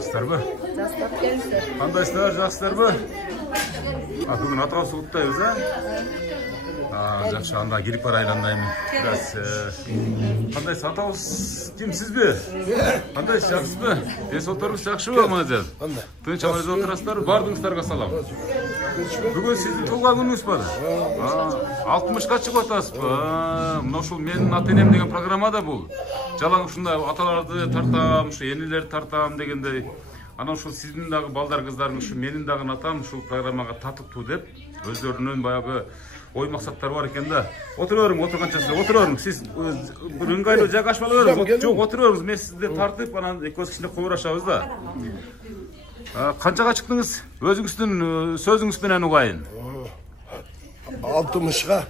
Жақсыларбы? Жақсылап келіңіздер. Қандайсыздар, жақсыларбы? Бүгін атаусы ұлттайбыз, жақсы, анда келіп бара айландаймын. Қандайсыз, атауыз кімсіз бе? Қандайсыз, жақсыз бе? Ес отырыңыз жақшы ба, мағазияз? Тыныш амалез отырасыздар, бардыңыздарға салам. Бүгін сіздің туылған күніңіз бар. 60-қа шығып атасыз ба? Мынау шул менің ата-енем деген программада бұл. Жалаң ушундай аталарды тартам, енелерді тартам дегендей. Анау шул сіздің дағы балдар қыздарың шу менің дағын атам шул программаға татыпту деп, өздерінің баяғы ой мақсаттары бар екен да. Отыр өрің, отырғанша сіз, отыр өрің. Сіз бір ыңғайлы жақ ашпалы өрің. Жоқ, отыр өріңіз, мен сізді тартып, анан екөз кішінде қойырашабыз да. Қаншаға шықтыңыз? Өзіңіздің сөзіңізбенен ұғайын. 60-ға.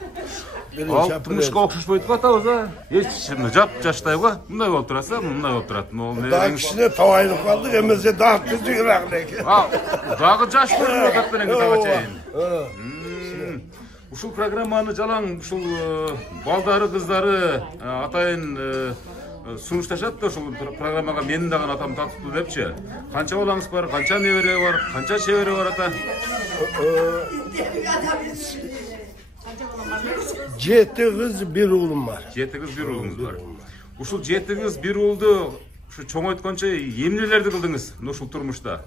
60-ға оқшыш бойытып атауыз да. Ешкішімді жап жаштай ба? Мұндай болып тұраса, мұндай болып тұратын. Дағы кішіне тавайынып қалдық, емезе дағы түзді қырағын екен. Дағы жаш көріп атаппен әңгі тава чайын. Ушул программаны жалаң, ушул балдары, қыздары, атайын сунушташат да ушул программаға менің дағын атам татыпту депші. Қанша балаңыз бар, қанша небере бар, қанша шебере бар ата? 7 қыз, 1 ұлым бар. 7 қыз, 1 ұлыңыз бар. Ушул 7 қыз, 1 ұлды чоңойтканча эмнелерди кылдыңыз ушул турмушта?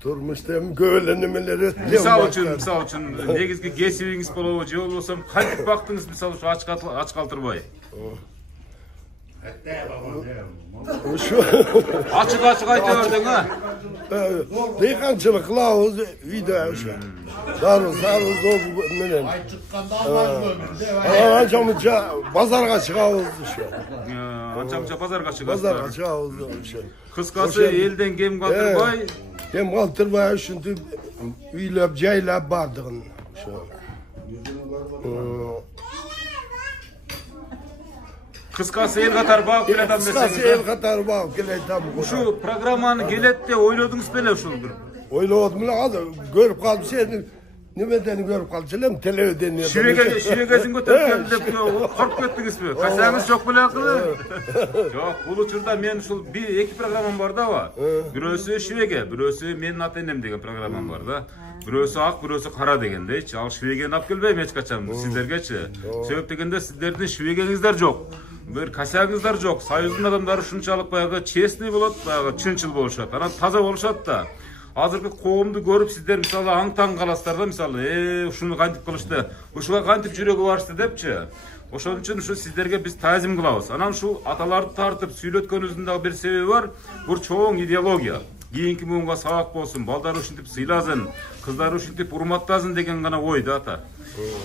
Turmuşta böyle nemeler ötüyor. Misal üçün negizgi kesibиңиz болобу же болбосо кантип бактыңыз мисалы ушу ач калтырбай? Açık ayta berdiň ha. Dehqançılık kılavuz video şu. Daruz menen. Ançamça bazarga çıgabız şu. Ançamça bazarga çıgabız. Bazarga çıgabız şu. Kıskası elden gem kaldırбай. Gem kaldırбай şuntu üylep jaylap bardığın şu. Kıskası el katar bağып келе атам десеңиз. Kıskası el katar bağып келе атам. Uşu programmаны келет деп ойлодуңуз беле ушул бир? Ойлодum эле, көрүп калдым сени. Немеден көрүп калчылам, телевиден. Ширегесин көтөрүп деп коркуп кеттиңизби? Кайсаңыз жок беле акылы? Жок, бул учурда мен ушул 2 программам бар да. Бирөөсү Ширеге, бирөөсү менин ата-энем деген программам бар да. Бирөөсү ак, бирөөсү кара дегендейчи. Ал Ширегени алып келбейм эч качан сиздергечи. Себеп дегенде сиздердин ширегеңиздер жок. Бир касягыңыздар жок. Союздун адамдары ушунчалык баягы честный болот, баягы чынчыл болушат. Анан таза болушат да. Азыркы коомду көрүп сиздер мисалы аң-таң каласыздар да, мисалы, ушуну кантип кылышты, ушуга кантип жүрөгү барышты депчи. Ошон үчүн ушу сиздерге биз таазим кылабыз. Анан ушу аталарды тартып сүйлөткөнүбүздүн дагы бир себеби бар. Бул чоң идеология. Кийинки буунга сабак болсун, балдар ушинтип сыйласын, кыздар ушинтип урматтасын деген гана ой да ата.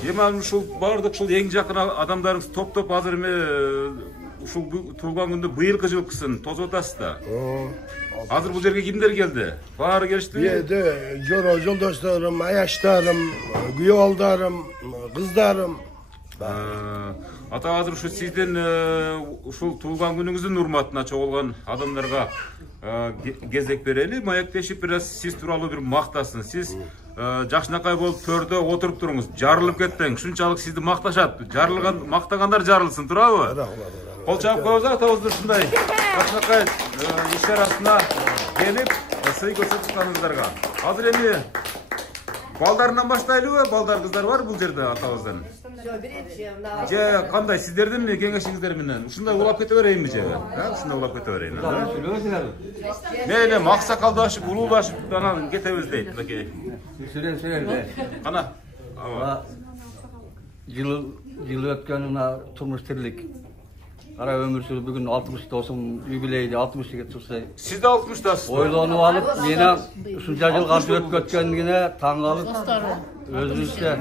Эми ушул бардык ушул эң жакын адамдарыңыз топ-топ азыр эме ушул туулган күндү быйылкы жылкысын тосуп атасыз да. Азыр бул жерге кимдер келди? Баары келиштиби? Келди, жолдошторум, аяштарым, күйөө балдарым, кыздарым. Ата азыр ушу сиздин ушул туулган күнүңүздүн урматына чогулган адамдарга кезек берели, маектешип бир сиз тууралуу бир мактасын. Сиз жакшынакай болуп төрдө отуруп туруңуз, жарылып кетпең. Ушунчалык сизди макташат. Жарылган, мактагандар жарылсын, туурабы? Кол чабып коебуз атабызды ушундай жакшынакай иш арасына келип, сый көрсөткөнүңүздарга. Азыр эми балдарынан баштайлыбы? Балдар, кыздар бар бул жерде атабыздан? Же кандай сиздердин кеңешиңиздер менен ушундай улап кете берейинби же? Ушундай улап кете берейин. Мейли максакалдашып, улуулашып анан кетебиз дейт мынакей. Сүрен. Кана. Жыл өткөн мына турмуш тирлик. Кара өмүр сүрүп бүгүн 60 досум юбилейди 60-га турса. Сиз да 60-дасыз. Ойлонуп алып, мени ушунча жыл кантип өтүп кеткенине таң калып, өзүбүзгө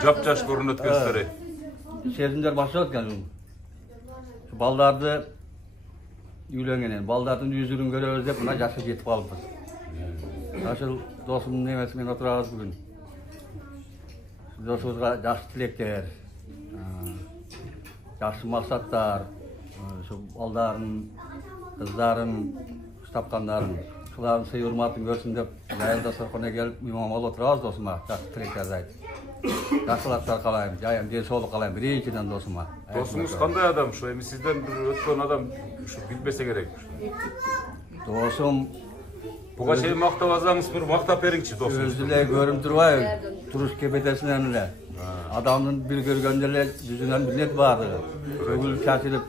жап-жаш көрүнөт экенсиздер. Сезимдер баштап экен. Балдарды үйлөнгенен, балдардын жүзүрүн көрөбүз деп мына жашып жетип калыппыз. Ашыл досумдун немеси менен отурабыз бүгүн. Досубузга жакшы тилектер, жакшы максаттар, ошо балдарын, кыздарын, тапкандарын, шулардын сый урматын көрсүн деп, жайында сорконо келип, имам болуп отурабыз досума, жакшы тилектерди айтып. Жакшылыктар каалайм, жайым ден соолук каалайм биринчиден досума. Досуңуз кандай адам ушу? Эми сизден бир өткөн адам ушу билбесе керек. Dostum Buga şey maqtab azаңыз bir maqtab beriңçi dostum. özüle görüp durvay, turuş kepetesinden öyle. Adamın bir görgöndeler yüzünden millet vardı. Ögül çatılıp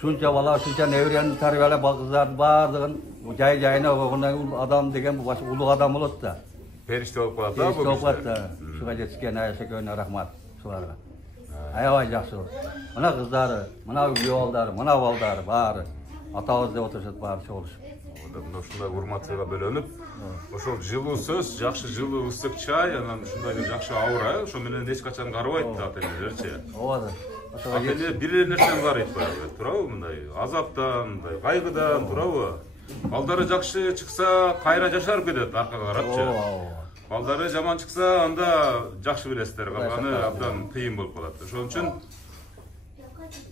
şunca bala, şunca nevriyanın tarbiyeli kızlar vardığın jay-jayına oğunan adam degen bu başı ulu adam olup da. Perişte olup kaladı da bu Perişte olup işte. kaladı da. Şuğa yetişken Ayşe köyüne rahmat şularga. Ayavay jakşı. Mına kızları, mına yolları, mına balları var. Atağız dep oturuşup var çoğuluş. Mына ушундай урматыга бөлөнүп, ошол жылуу сөз, жакшы жылуу ысык чай, анан ушундай жакшы аура, ошо менен эч качан карыбайт да ата-энелерчи. Ооба. Ата-эне бир нерседен карайт баягы, туурабы мындай азаптан, мындай кайгыдан, туурабы? Балдары жакшы чыкса, кайра жашарып кетет аркага карапчы. Балдары жаман чыкса, анда жакшы билесиздер, калганы абдан кыйын болуп калат. Ошон үчүн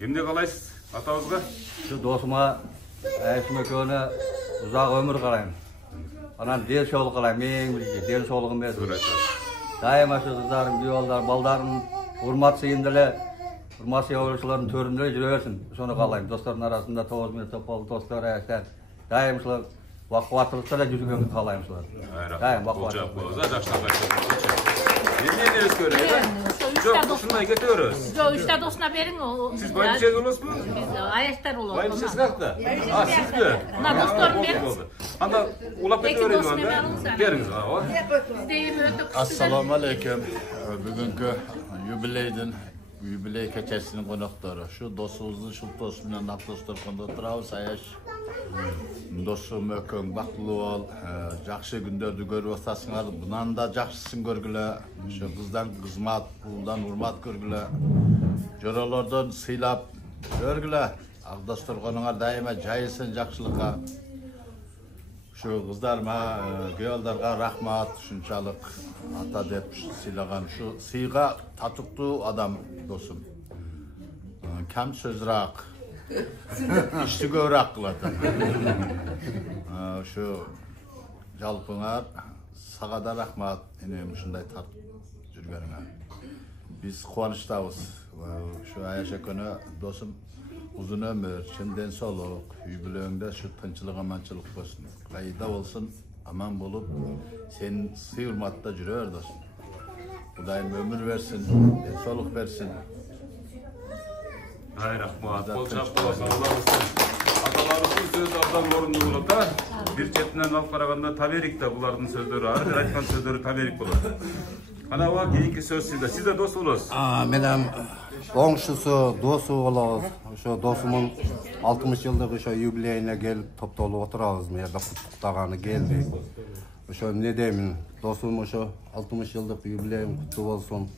эмне каалайсыз атабызга? Şu dostuma Ayşe Mököne uzak ömür kalayım. Anan del şoğlu kalayım, en bilgi, del şoğluğum ben. Daima şu kızlarım, yollar, baldarım, hurmat sıyındırı, hurmat sıyavuruşların törümleri jüreversin. Şunu kalayım, dostların arasında 9 bin topalı dostlar ayaklar. Daima şular vakıvatılıkta da jürgönü kalayım şular. Daima vakıvatılıkta. Emne özgörüyor? Yok, şundan getiriyoruz. Yok, üçte dostuna verin o. Siz baymışsınız olursunuz mu? Biz ayaşlar olur. Baymışsınız kalktı. Ha, siz mi? Na dostlarım verin. Anda ulap ediyoruz dostum anda. verin. Veriniz ha. Bizde ötük. Assalamu alaikum. Bugünkü jubiley keçesinin konukları. Şu dostumuzun şu dostumla Naftostor konda oturabız. Ayaş dostum Mökön baklı ol. Jakşı gündördü görüp otasыңар. Bundan da jakşısın görgüle. Şu kızdan kızmat, buldan hurmat görgüle. Joralardan sıylap görgüle. Aqdostor konungar daima jayılsın jakşılıkka. Şu kızlarıma, göyollarga rahmat, şunçalık ata dep sıylagan şu sıyga tatıktu adam dostum. Kam sözrak, işti görak kılады. Şu jalpınar, sağa rahmat, enem şunday tartıp жүргөнүңө. Biz kuvançtabız. Şu Ayşe könü dostum uzun ömür, çimden soluk, yübülöğünde şu tınçılık amançılık olsun. Kayda olsun, aman bulup, sen sıyırmatta jürör dostum. Kudayım ömür versin, soluk versin. Hay rahmat, bol çapta olsun, Allah olsun. Atalarımızın sözü abdan orundu bulup da, bir çetinden alıp karaganda taberik de bulardın sözleri, arıdır aytkan sözleri taberik bulur. Ana var keyinki söz sizde, siz de dost olursunuz. Menem oңшысы, досы болабыз. Ошо досумун 60 жылдык ошо юбилейине келип топтолуп отурабыз. Мына жерде куттуктаганы келди. Ошо эмне деймин? Досум ошо 60 жылдык юбилейим куттуу болсун.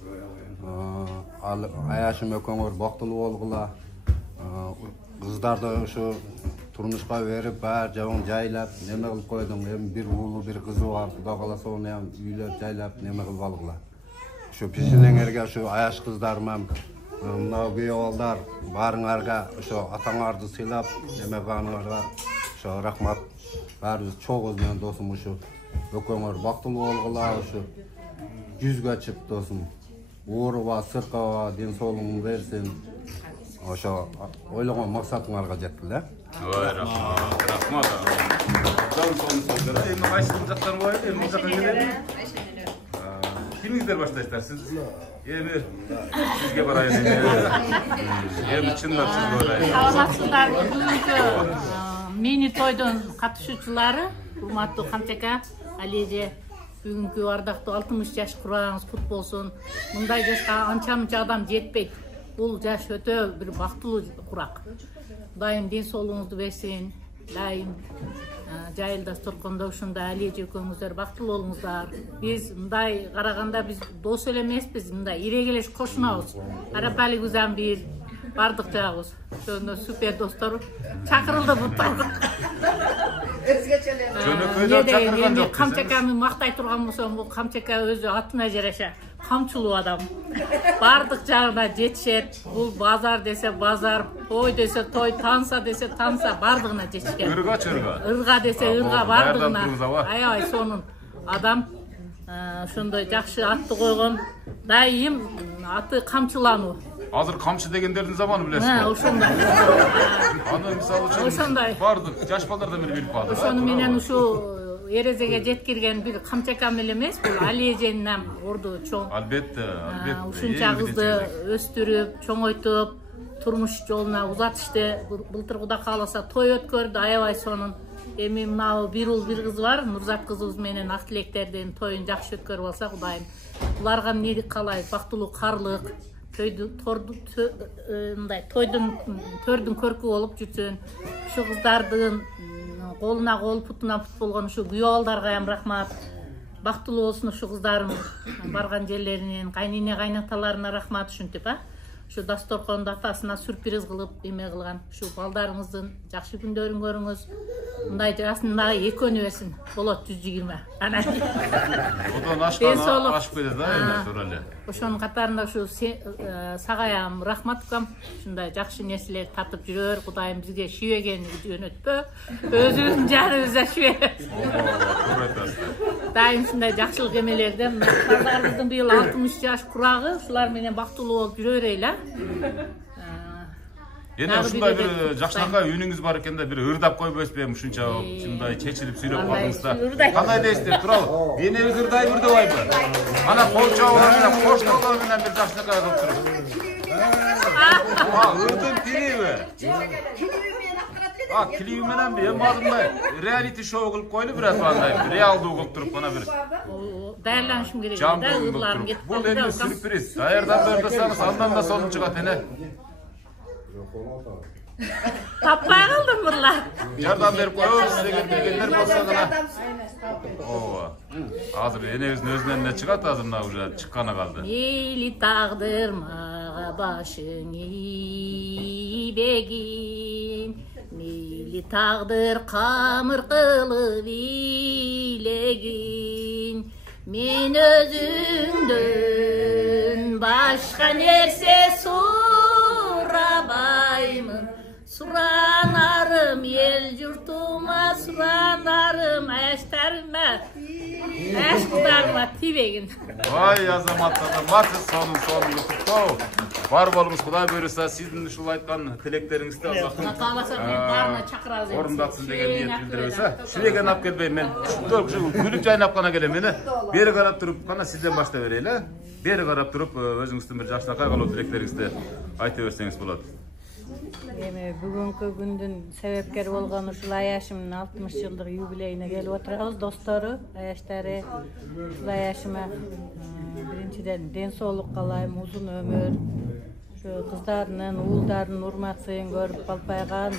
Аяшым Mököңөр бактылуу болгула. Кыздарды ошо турмушка берип, баар жабын жайлап, неме кылып койдум. Эми бир уулу, бир кызы бар. Кудай кааласа оны эми үйлөп жайлап, неме кылып алгыла. Ошо пишинеңерге ошо аяш кыздарыма мына күйөөалдар баарыңарга ошо атаңарды сыйлап эме кылганыңарга ошо рахмат. Баарыбыз чогуз менен досум ушу Mököңөр бактылуу болгула, ушу жүзгө чып досум. Ууруба, сыркаба, ден соолугуң берсин. Ошо ойлогон максатыңарга жеткиле. Ой, rahmat, rahmat. Dağın sonu sözleri. Emin kaysın uzaktan var, emin uzaktan gelelim. Kimizler başlayışlar siz? Emir, sizge barayın. Emir çınlar siz barayın. Саламатсыздар, бүгүнкү мени тойдун катышуучулары, урматтуу Камчака, Алеже, бүгүнкү ардактуу 60 жаш курагыңыз кут болсун. Мындай жашка анча-мынча адам жетпейт. Бул жаш өтө бир бактылуу курак. Дайым ден соолугуңузду берсин. Дайым жайылда тургондо ушундай Алеже экөөңүздөр бактылуу болуңуздар. Биз мындай караганда биз дос эле эмеспиз, мындай ирегелеш кошунабыз. Арапалик Узанбир бардык жагыбыз. Ошондо супер достор чакырылды бу торго. Жөнөкөйдөн чакырган жок. Камчаканы мактай турган болсом, бул Камчака өзү атына жараша камчылуу адам. Бардык жагына жетишет. Бул базар десе базар, той десе той, танса десе танса, бардыгына жетишкен. Ырга чырга. Ырга десе ырга бардыгына. Аябай сонун адам. Ошондой жакшы атты койгон, дайым аты камчылануу. Азыр камчы дегендердин заманы билесизби? Ошондой. Аны мисалы үчүн Ошондой. бардык жаш балдардан бери билип калды. Ошону менен ушу эрезеге жеткирген бир камчакам эле эмес, бул Али эженин орду чоң. Албетте. Ушунча кызды өстүрүп, чоңойтуп, турмуш жолуна узатышты. Былтыр Кудай кааласа той өткөрдү, аябай сонун. Эми мына бир уул бир кыз бар, Нурзат кызыбыз менен ак тилектердин тоюн жакшы өткөрүп алса Кудайым. Буларга эмне каалайт? Бактылуу карлык, тойдун төрдүн көркү болуп жүрсүн. Ушу кыздардын колуна кол, путуна пут болгон ушу күйөө балдарга ham рахмат. Бактылуу болсун ушу кыздардын барган жерлеринен, кайнине кайнаталарына рахмат ушинтип, Ушу дасторконду атасына сюрприз кылып, эме кылган. Ушу балдарыңыздын жакшы күндөрүн көрүңүз. Мындай жасында экөөнү берсин. Болот 120. Ana. Odan aşıp кетет да, эми туура эле. Ошонун катарында ушу сагаям рахматкам. Ушундай жакшы нерселер татып жүрөр. Кудайым бизге шибеген жөнөтпө. Өзүбүздүн жарыбызга шибе. Туура айтасыз. Дайым ушундай жакшылык эмелерден кыздарыбыздын быйыл 60 жаш курагы, ушулар менен бактылуу болуп жүрө берейли. Эне ушундай бир жакшынакай үнүңүз бар экен да, бир ырдап койбойсузбу эми ушунча ушундай чечилип сүйлөп калдыңызда. Кандай дейсиздер, туурабы? Энебиз ырдай ырдабайбы? Ана кол чабуулар менен, коштоолор менен бир жакшынакай кылып туруп. Ырдын тилиби? Клиби менен эми баадымдай реалити шоу кылып койлу бираз андай, реалдуу кылып туруп кана бир. Даярданышым керек да, ырларым кетип калды. Бул эми сюрприз. Даярдап берсеңиз андан да сонун чыгат эне. Таппай калдым бурлар. Жардам берип коебуз, эгер билгендер болсо гана. Ооба. Азыр энебиздин өзүнөн эмне чыгат, азыр мына уже чыкканы калды. Мейли тагдыр мага башың ийбегин, мейли тагдыр камыр кылып бийлегин, мен өзүңдөн башка нерсе сурабаймын. Суранарым ел журтума, суранарым аяштарыма, аяштарыма тибегин. Ай, азаматтар, сонун куттуктоо. Бар болуңуз, Кудай буйруса, сиздин ушул айткан тилектериңизди Аллахтын кааласа баарына чакырабыз. Орындатсын деген ниет билдиребиз. Шүреген алып келбейм мен. Күлүп жайнап гана келем эне. Бери карап туруп, кана сизден баштай берели. Бери карап туруп, өзүңүздүн бир жакшынакай кылуу тилектериңизди айта берсеңиз болот. Эми бүгүнкү күндүн себепкер болгон ушул Аяшымдын 60 жылдык юбилейине келип отурабыз, достору, аяштары. Ушул Аяшыма биринчиден ден соолук каалайм, узун өмүр. Ушу кыздарынын, уулдарынын урматын көрүп калбайган,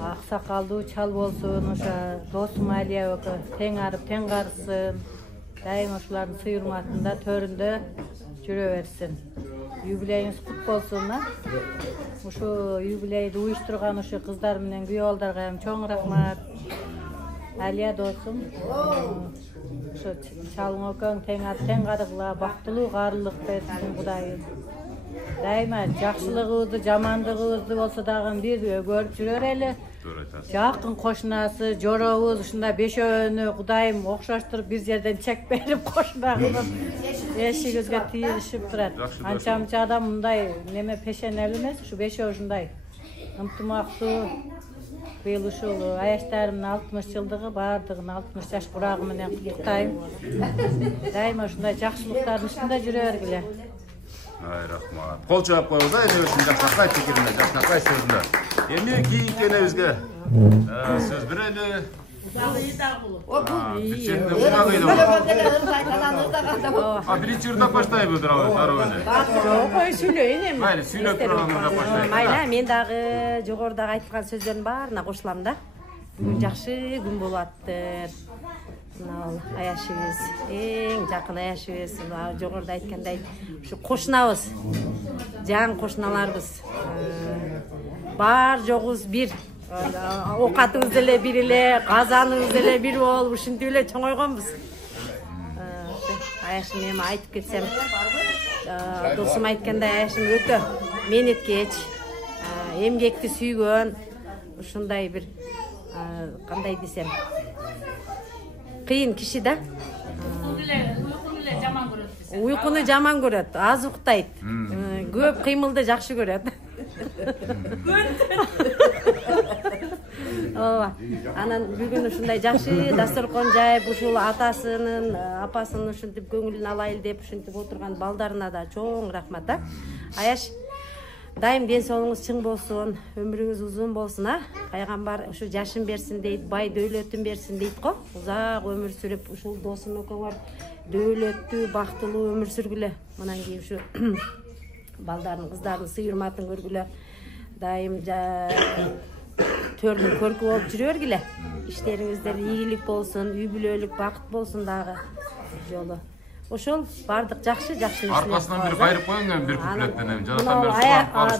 ак сакалдуу чал болсун, ошо досум Алия өкө тең арып, тең карысын. Дайым ушулардын сый урматында, төрүндө жүрө берсин. Юбилейиңиз кут болсун. Ушу юбилейди уюштурган ушу кыздар менен күйөө балдарга ham чоң рахмат. Алия досум, ушу чалың экөөң тең ап, тең карыгыла, бактылуу каарылык берсин Кудайым. Дайыма жакшылыгыбызды, жамандыгыбызды болсо дагы бир көрүп жүрө берели. Жакын кошунасы, жоробуз ушундай бешөөнү Кудайым окшоштуруп бир жерден чек берип кошуна кылып эшигибизге тийишип турат. Анча-мынча адам мындай неме пешенелүү эмес, ушу бешөө ушундай ынтымактуу. Быйыл ушул Аяштарымдын 60 жылдыгы, баардыгын 60 жаш курагы менен куттуктайм. Дайыма ушундай жакшылыктардын ичинде жүрө бергиле. Ай, рахмат. Кол чаап коебуз, энебиздин жакшынакай пикирине, жакшынакай сөзүнө. Эми кийинки энебизге сөз берели. Биринчи ырдап баштайбы дароо эле? Жок, сүйлөйүн эми. Майли, сүйлөп турган ырдап баштайбы. Майла, мен дагы жогорудагы айткан сөздөрдүн баарына кошулам да. Бүгүн жакшы күн болуп аттыр. Мына Аяшыбыз, эң жакын Аяшыбыз, жогоруда айткандай, ушу кошунабыз, жан кошуналарыбыз. Бар жогубуз бир, оокатыбыз деле бир эле, казаныбыз деле бир болуп, ушинтип эле чоңойгонбуз. Аяшым эми айтып кетсем, досум айткандай, Аяшым өтө менеткеч, эмгекти сүйгөн, ушундай бир кандай десем, кыйын киши да. эле жаман көрөт десең. Уйкуну жаман көрөт, аз уктайт. Көп кыймылды жакшы көрөт. Ооба. Анан бүгүн ушундай жакшы дасторкон жайып, ушул атасынын, апасынын ушинтип көңүлүн алайлы деп ушинтип отурган балдарына да чоң рахмат. Аяш, дайым ден соолугуңуз чың болсун, өмүрүңүз узун болсун, Пайгамбар ушу жашын берсин дейт, бай дөөлөтүн берсин дейт го. Узак өмүр сүрүп, ушул досун экөөңөр дөөлөттүү, бактылуу өмүр сүргүлө. Мындан кийин ушу балдарын, кыздардын сый-урматын көргүлө. Дайым төрдүн көркү болуп жүрө бергиле. Иштериңиздер ийгилик болсун, үй бүлөлүк бакыт болсун дагы жолу. Ошол бардык жакшы нерселер. Аркасынан бир кайрып коюң, бир куплеттен жаратан бери.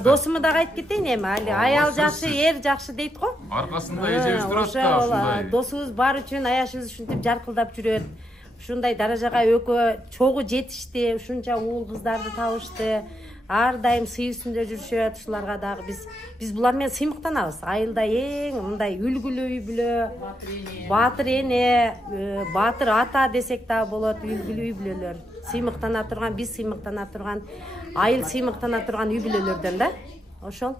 Досуму дагы айтып кетейин эми, аял жакшы, эр жакшы дейт го. Аркасында эжебиз турат да ушундай. Досубуз бар үчүн аяшыбыз ушинтип жаркылдап жүрөт. Ушундай даражага экөө чогуу жетишти, ушунча уул кыздарды табышты. Ар дайым сый үстүндө жүрүшөт. Ушуларга дагы биз булар менен сыймыктанабыз. Айылда эң мындай үлгүлүү үй бүлө, баатыр эне, баатыр ата десек дагы болот, үлгүлүү үй бүлөлөр. Сыймыктана турган, биз сыймыктана турган, айыл сыймыктана турган үй бүлөлөрдөн да. Ошол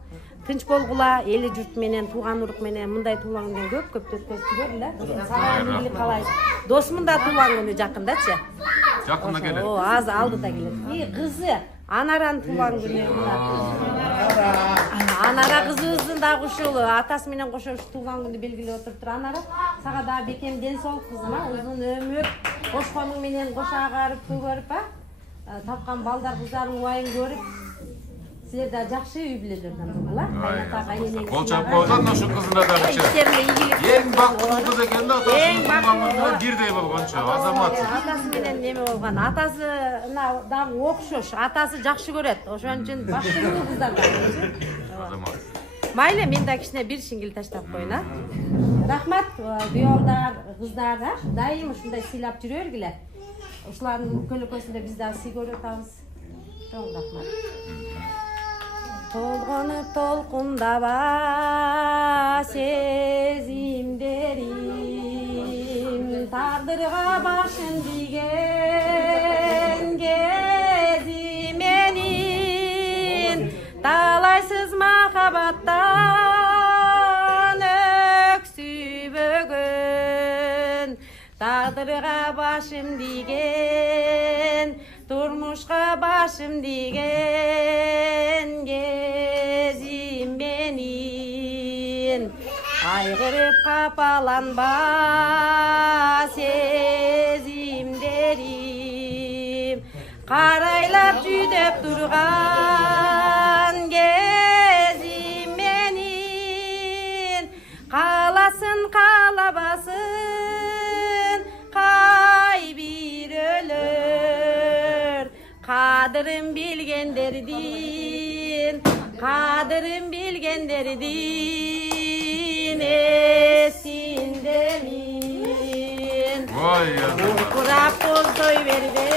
тынч болгула, эли журт менен, тууган урук менен мындай туулган күнү көп өткөзүп да. Сага ийгилик каалайбыз. Досумун да туулган күнү жакындачы. Жакында келет. Аз алдыда келет. Кызы Анаран туулган күнү. Анара кызыбыздын дагы ушул атасы менен кошо туулган күндү белгилеп отуруптур. Анара, сага дагы бекем ден соолук кызым, узун өмүр, кошконуң менен кош агарып, көгөрүп, тапкан балдар кыздарың убайын көрүп, силер да жакшы үй бүлөлөрдөн болгула. Кол чап койгон ошо кызына дагычы. Эң бактылуу кыз экен да, атасы бирдей болгончу, азамат. Атасы менен неме болгон, атасына дагы окшош, атасы жакшы көрөт. Ошон үчүн бактылуу кыздар да. Азамат. Майлы, мен да кичине бир шиңгил таштап коюн, Рахмат, күйөөңдар, кыздар, дайым ушундай сыйлап жүрө бергиле. Ушулардын көлөкөсүндө биз дагы сый көрүп атабыз. Чоң рахмат. Толгонуп толкундаба сезимдерим, тагдырга башын тийген кези менин, талайсыз махабаттан өксүбөгөн, тагдырга башым тийген, турмушка башым тийген кезим менин, айгырып капаланба сезимдерим, карайлап жүдөп турган кезим менин, каласын каалабасын кай бир өлөр, кадырын билгендердин эсиндемин. Уркурап болсой бербе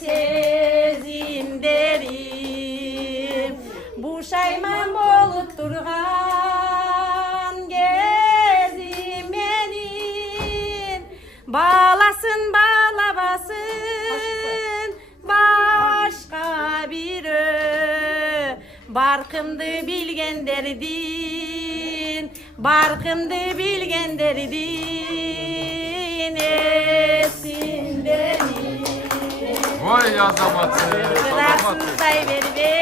сезимдерим, бушайман болуп турган кезим менин, баласын балабасын башка бирөө, баркымды билгендердин эсиндемин. Ой, азамат. Расындай бербе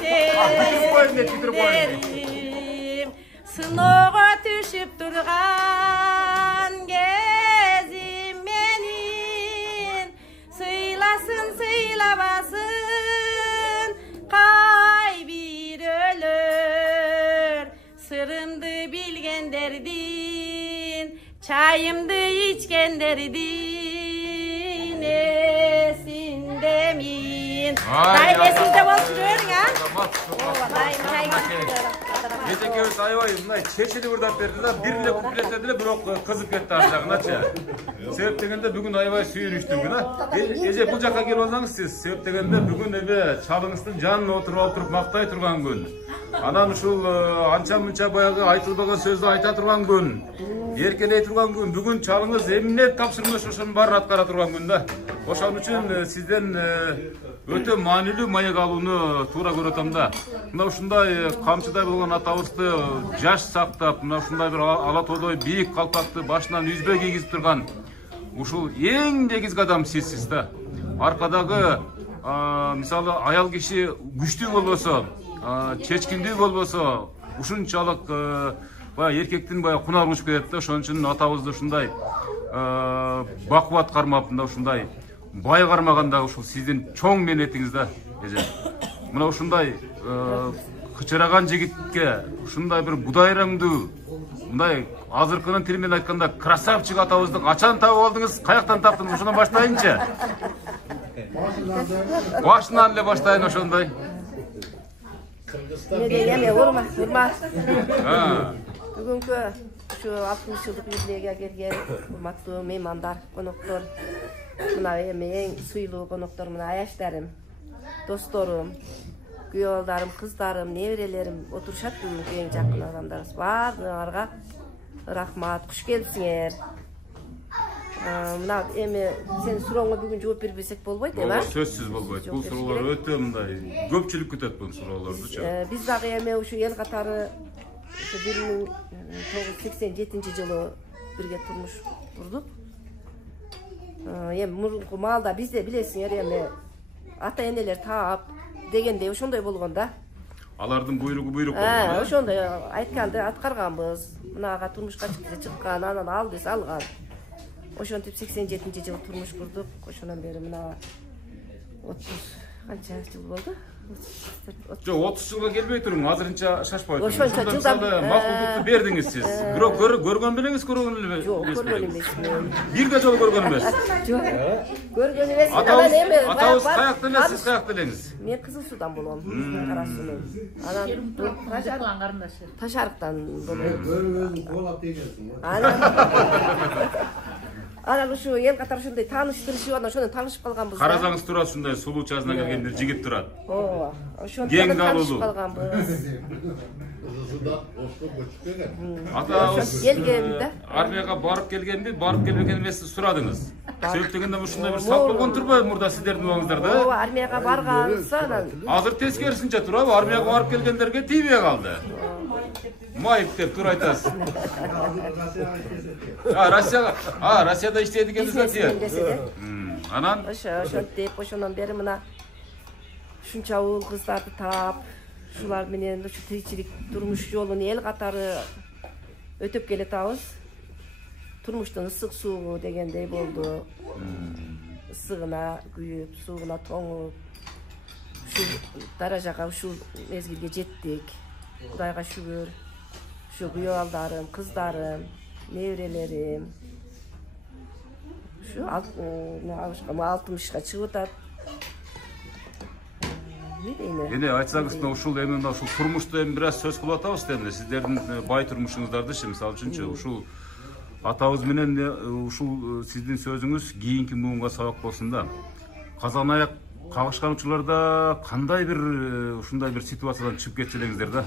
сезимдерим, сыноого түшүп турган кезим менин, сыйласын сыйлабасын кай бир өлөр, сырымды билгендердин, чайымды ичкендердин эсиндемин. Дайым эсиңде болуп жүрөң, Эжекебиз аябай мындай чечилип ырдап берди да, бир эле куплеттеди эле, бирок кызып кетти ар жагыначы. Себеп дегенде бүгүн аябай сүйүнүчтүү күн, Эже бул жакка келип алсаңыз сиз, себеп дегенде бүгүн эме чалыңыздын жанына отуруп алып туруп мактай турган күн. Анан ушул анча мынча баягы айтылбаган сөздү айта турган күн, эркелей турган күн. Бүгүн чалыңыз эмне тапшырмасы ошонун баарын аткара турган күн да. Ошон үчүн сизден өтө маанилүү маек алууну туура көрүп атам да. Мына ушундай камчыдай болгон атабызды жаш сактап, мына ушундай бир ала тоодой бийик калпакты башынан үзбөй кийгизип турган ушул эң негизги адам сизсиз да. Аркадагы мисалы аял киши күчтүү болбосо, чечкиндүү болбосо, ушунчалык баягы эркектин баягы кунар учуп кетет да. Ошон үчүн атабызды ушундай бакубат кармап, мына ушундай бай кармаганда ушул сиздин чоң мээнетиңиз да, эже. Мына ушундай кычыраган жигитке, ушундай бир будайраңдуу, мындай азыркынын тили менен айтканда красавчик атабызды качан таап алдыңыз, каяктан таптыңыз? Ошондон баштайынчы. Башынан эле баштайын ошондой. Эме урма. Бүгүнкү ушу 60 жылдык юбилейге келген урматтуу меймандар, коноктор, мына эми эң сыйлуу коноктор, мына аяштарым, досторум, күйөө балдарым, кыздарым, неберелерим отурушат. Бүгүнкү эң жакын адамдарыбыз. Баардыгыңарга рахмат, куш келипсиңер. Мына эми сен сурооңо бүгүн жооп бербесек болбойт, эми? Сөзсүз болбойт. Бул суроолор өтө мындай көпчүлүк күтөт бул суроолорду. Биз дагы эми ушу эл катары 1987-жылы бирге турмуш курдук. Эми мурунку маалда бизде билесиңер эми ата-энелер таап дегендей ошондой болгон да. Алардын буйругу буйрук болгон. Ошондой айтканды аткарганбыз. Мынага турмушка чыккан, анан алдыбыз алган. Ошентип 87-жылы турмуш курдук. Ошондон бери мына 30 канча жыл болду? Жок, 30 жылга келбей туруң, азырынча шашпай туруң. Ошончо жылдан макулдукту бердиңиз сиз. Бирок көргөн белеңиз, көргөн эле. Жок, көргөн эмесмин. Бирге жолу көргөн эмес. Жок. Көргөн эмес. Атабыз каякта эле, сиз каякта элеңиз? Мен Кызыл Судан болом. Кара Судан. Анан Ташарыктан болом. Болот дегенсиң. Анан ушу эл катары ушундай тааныштырышып, анан ошондон таанышып калганбыз. Карасаңыз турат, ушундай сулуу чазына келген бир жигит турат. Ооба. Ошондон таанышып калганбыз. Атабыз келген да. Армияга барып келгенби, барып келбеген эмесин сурадыңыз. Себеп дегенде ушундай бир салт болгон турбайбы мурда сиздердин убагыңыздарда? Ооба, армияга барганбызда анан. Азыр тескерисинче турабы? Армияга барып келгендерге тийбей калды. Майып деп тура айтасыз. Россияда иштейт экенсиз тиет. Анан ошентип ошондон бери мына ушунча уул кыздарды таап, ушулар менен ушу тиричилик турмуш жолун эл катары өтүп келатабыз. Турмуштун ысык суу дегендей болду. Ысыгына күйүп, сууна тоңуп, ушул даражага, ушул мезгилге жеттик. Кудайга шүгүр. Ушу күйөө балдарым, кыздарым, неберелерим. Ушу 60-ка чыгып атат. Эне айтсаңыз, ушул эми ушул турмушта эми бир аз сөз кылып атабыз да. Сиздердин бай турмушуңуздарды, мисалы үчүнчү ушул атабыз менен ушул сиздин сөзүңүз кийинки муунга сабак болсун да. Казан аяк кагышкан учурларда кандай бир ушундай бир ситуациядан чыгып кетчү элеңиздер да.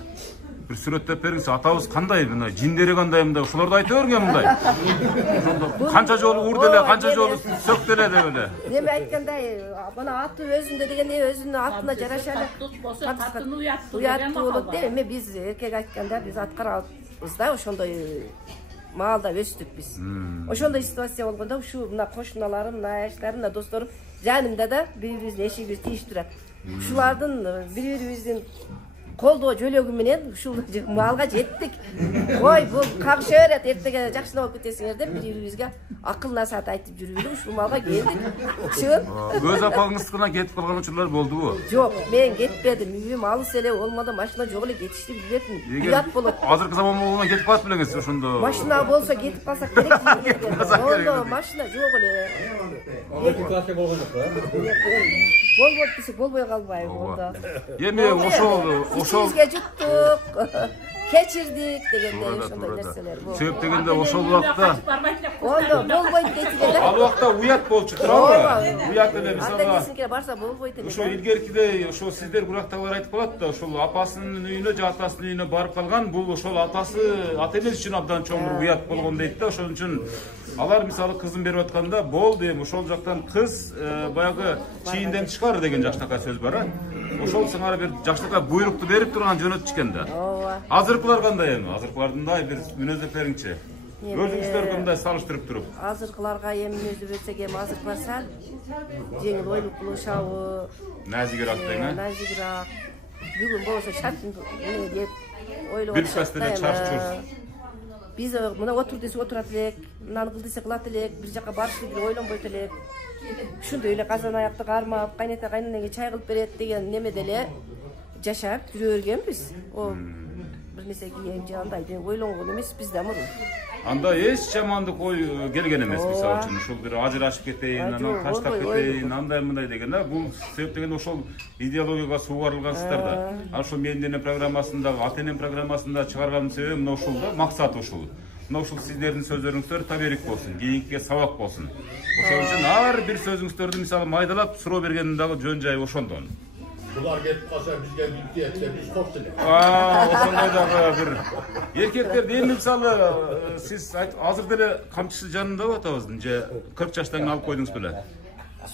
Bir сүрөттөп бериңиз, атабыз кандай, мына жиндери кандай мындай, ушуларды айта бериңер мындай. Канча жолу урду эле, канча жолу сөктү эле деп эле. Неме айткандай, мына аты өзүндө дегенде өзүнүн атына жараша эле. Атын уяттуу болот деп, эми биз эркек айтканда биз аткарабыз да, ошондой маалда өстүк биз. Ошондой ситуация болгондо ушу мына кошуналарым, мына аяштарым, мына досторум жанымда да бири-бирибиздин эшигибиз тийип турат. Ушулардын бири-бирибиздин колдоо жөлөгү менен ушул маалга жеттик. Ой, бул кагыша берет, эртеге жакшылап болуп кетесиңер деп бири-бирибизге акыл насаат айтып жүрүп ушул маалга келдик. Чын. Өз апаңыз гана кетип калган учурлар болдубу? Жок, мен кетпедим. Үйүм алыс эле болмоду, машина жок эле, кетишти билбедим. Уят болот. Азыркы заман болгондон кетип калат белеңиз ошондо. Машина болсо кетип калсак керек. Ондо машина жок эле. Ситуация болгон жок. Болбойт десек болбой калбайбы ондо. Эми İçimizge juttuk. Keçirdik degende ошондой нерселер. Себеп дегенде ошол убакта Ондо болбойт дейт да. ал убакта уят болчу туурабы? Уят эле мисалга. Анда барса болбойт эле. Ошо илгеркидей ошо сиздер бурактагылар айтып калат да, ошол апасынын үйүнө же атасынын үйүнө барып калган, бул ошол атасы, ата энеси үчүн абдан чоң бир уят болгон дейт да. Ошон үчүн алар мисалы кызын берип атканда, болду эми ошол жактан кыз баягы чийинден чыгар деген жакшынакай сөз бар, ошол сыңары бир жакшынакай буйрукту берип турган жөнөтүшкөн да. Азыркылар кандай эми? Азыркылардындай бир мүнөздөп бериңчи. Өзүңүздөргө мындай салыштырып туруп. Азыркыларга эми мүнөздө берсек эми азыркылар сал жеңил ойлук кылышабы. Назигирак дең, э? Назигирак. Бүгүн болсо шартын деп ойлоп бир пастеле чарч чурс. Биз мына отур десе отурат элек, мынаны кыл десе кылат элек, бир жака барышты деле ойлонбойт элек. Ушундай эле казан аякты кармап, кайнета кайненеге чай кылып берет деген неме деле жашап жүрө бергенбиз. О бир нерсе кийем же андай деп ойлонгон эмес бизде мурун. Анда эч жамандык ой келген эмес, мисалы үчүн ушул бир ажырашып кетейин, анан таштап кетейин, андай мындай деген да. Бул себеп деген ошол идеологияга суугарылгансыздар да. Ошол менин дене программасындагы, ата энем программасында чыгарган себебим мына ушул да, максат ушул. Мына ушул сиздердин сөздөрүңүздөр таберик болсун, кийинкиге сабак болсун. Ошол үчүн ар бир сөзүңүздөрдү мисалы майдалап суроо бергенин дагы жөн жайы ошондон. Bular gelip kalsa bizge bilgi etse biz hoş dedik. Ошондой дагы бир эркектер эми мисалы сиз азыр деле камчысы жанында атабыздын же 40 жаштан алып койдуңуз беле?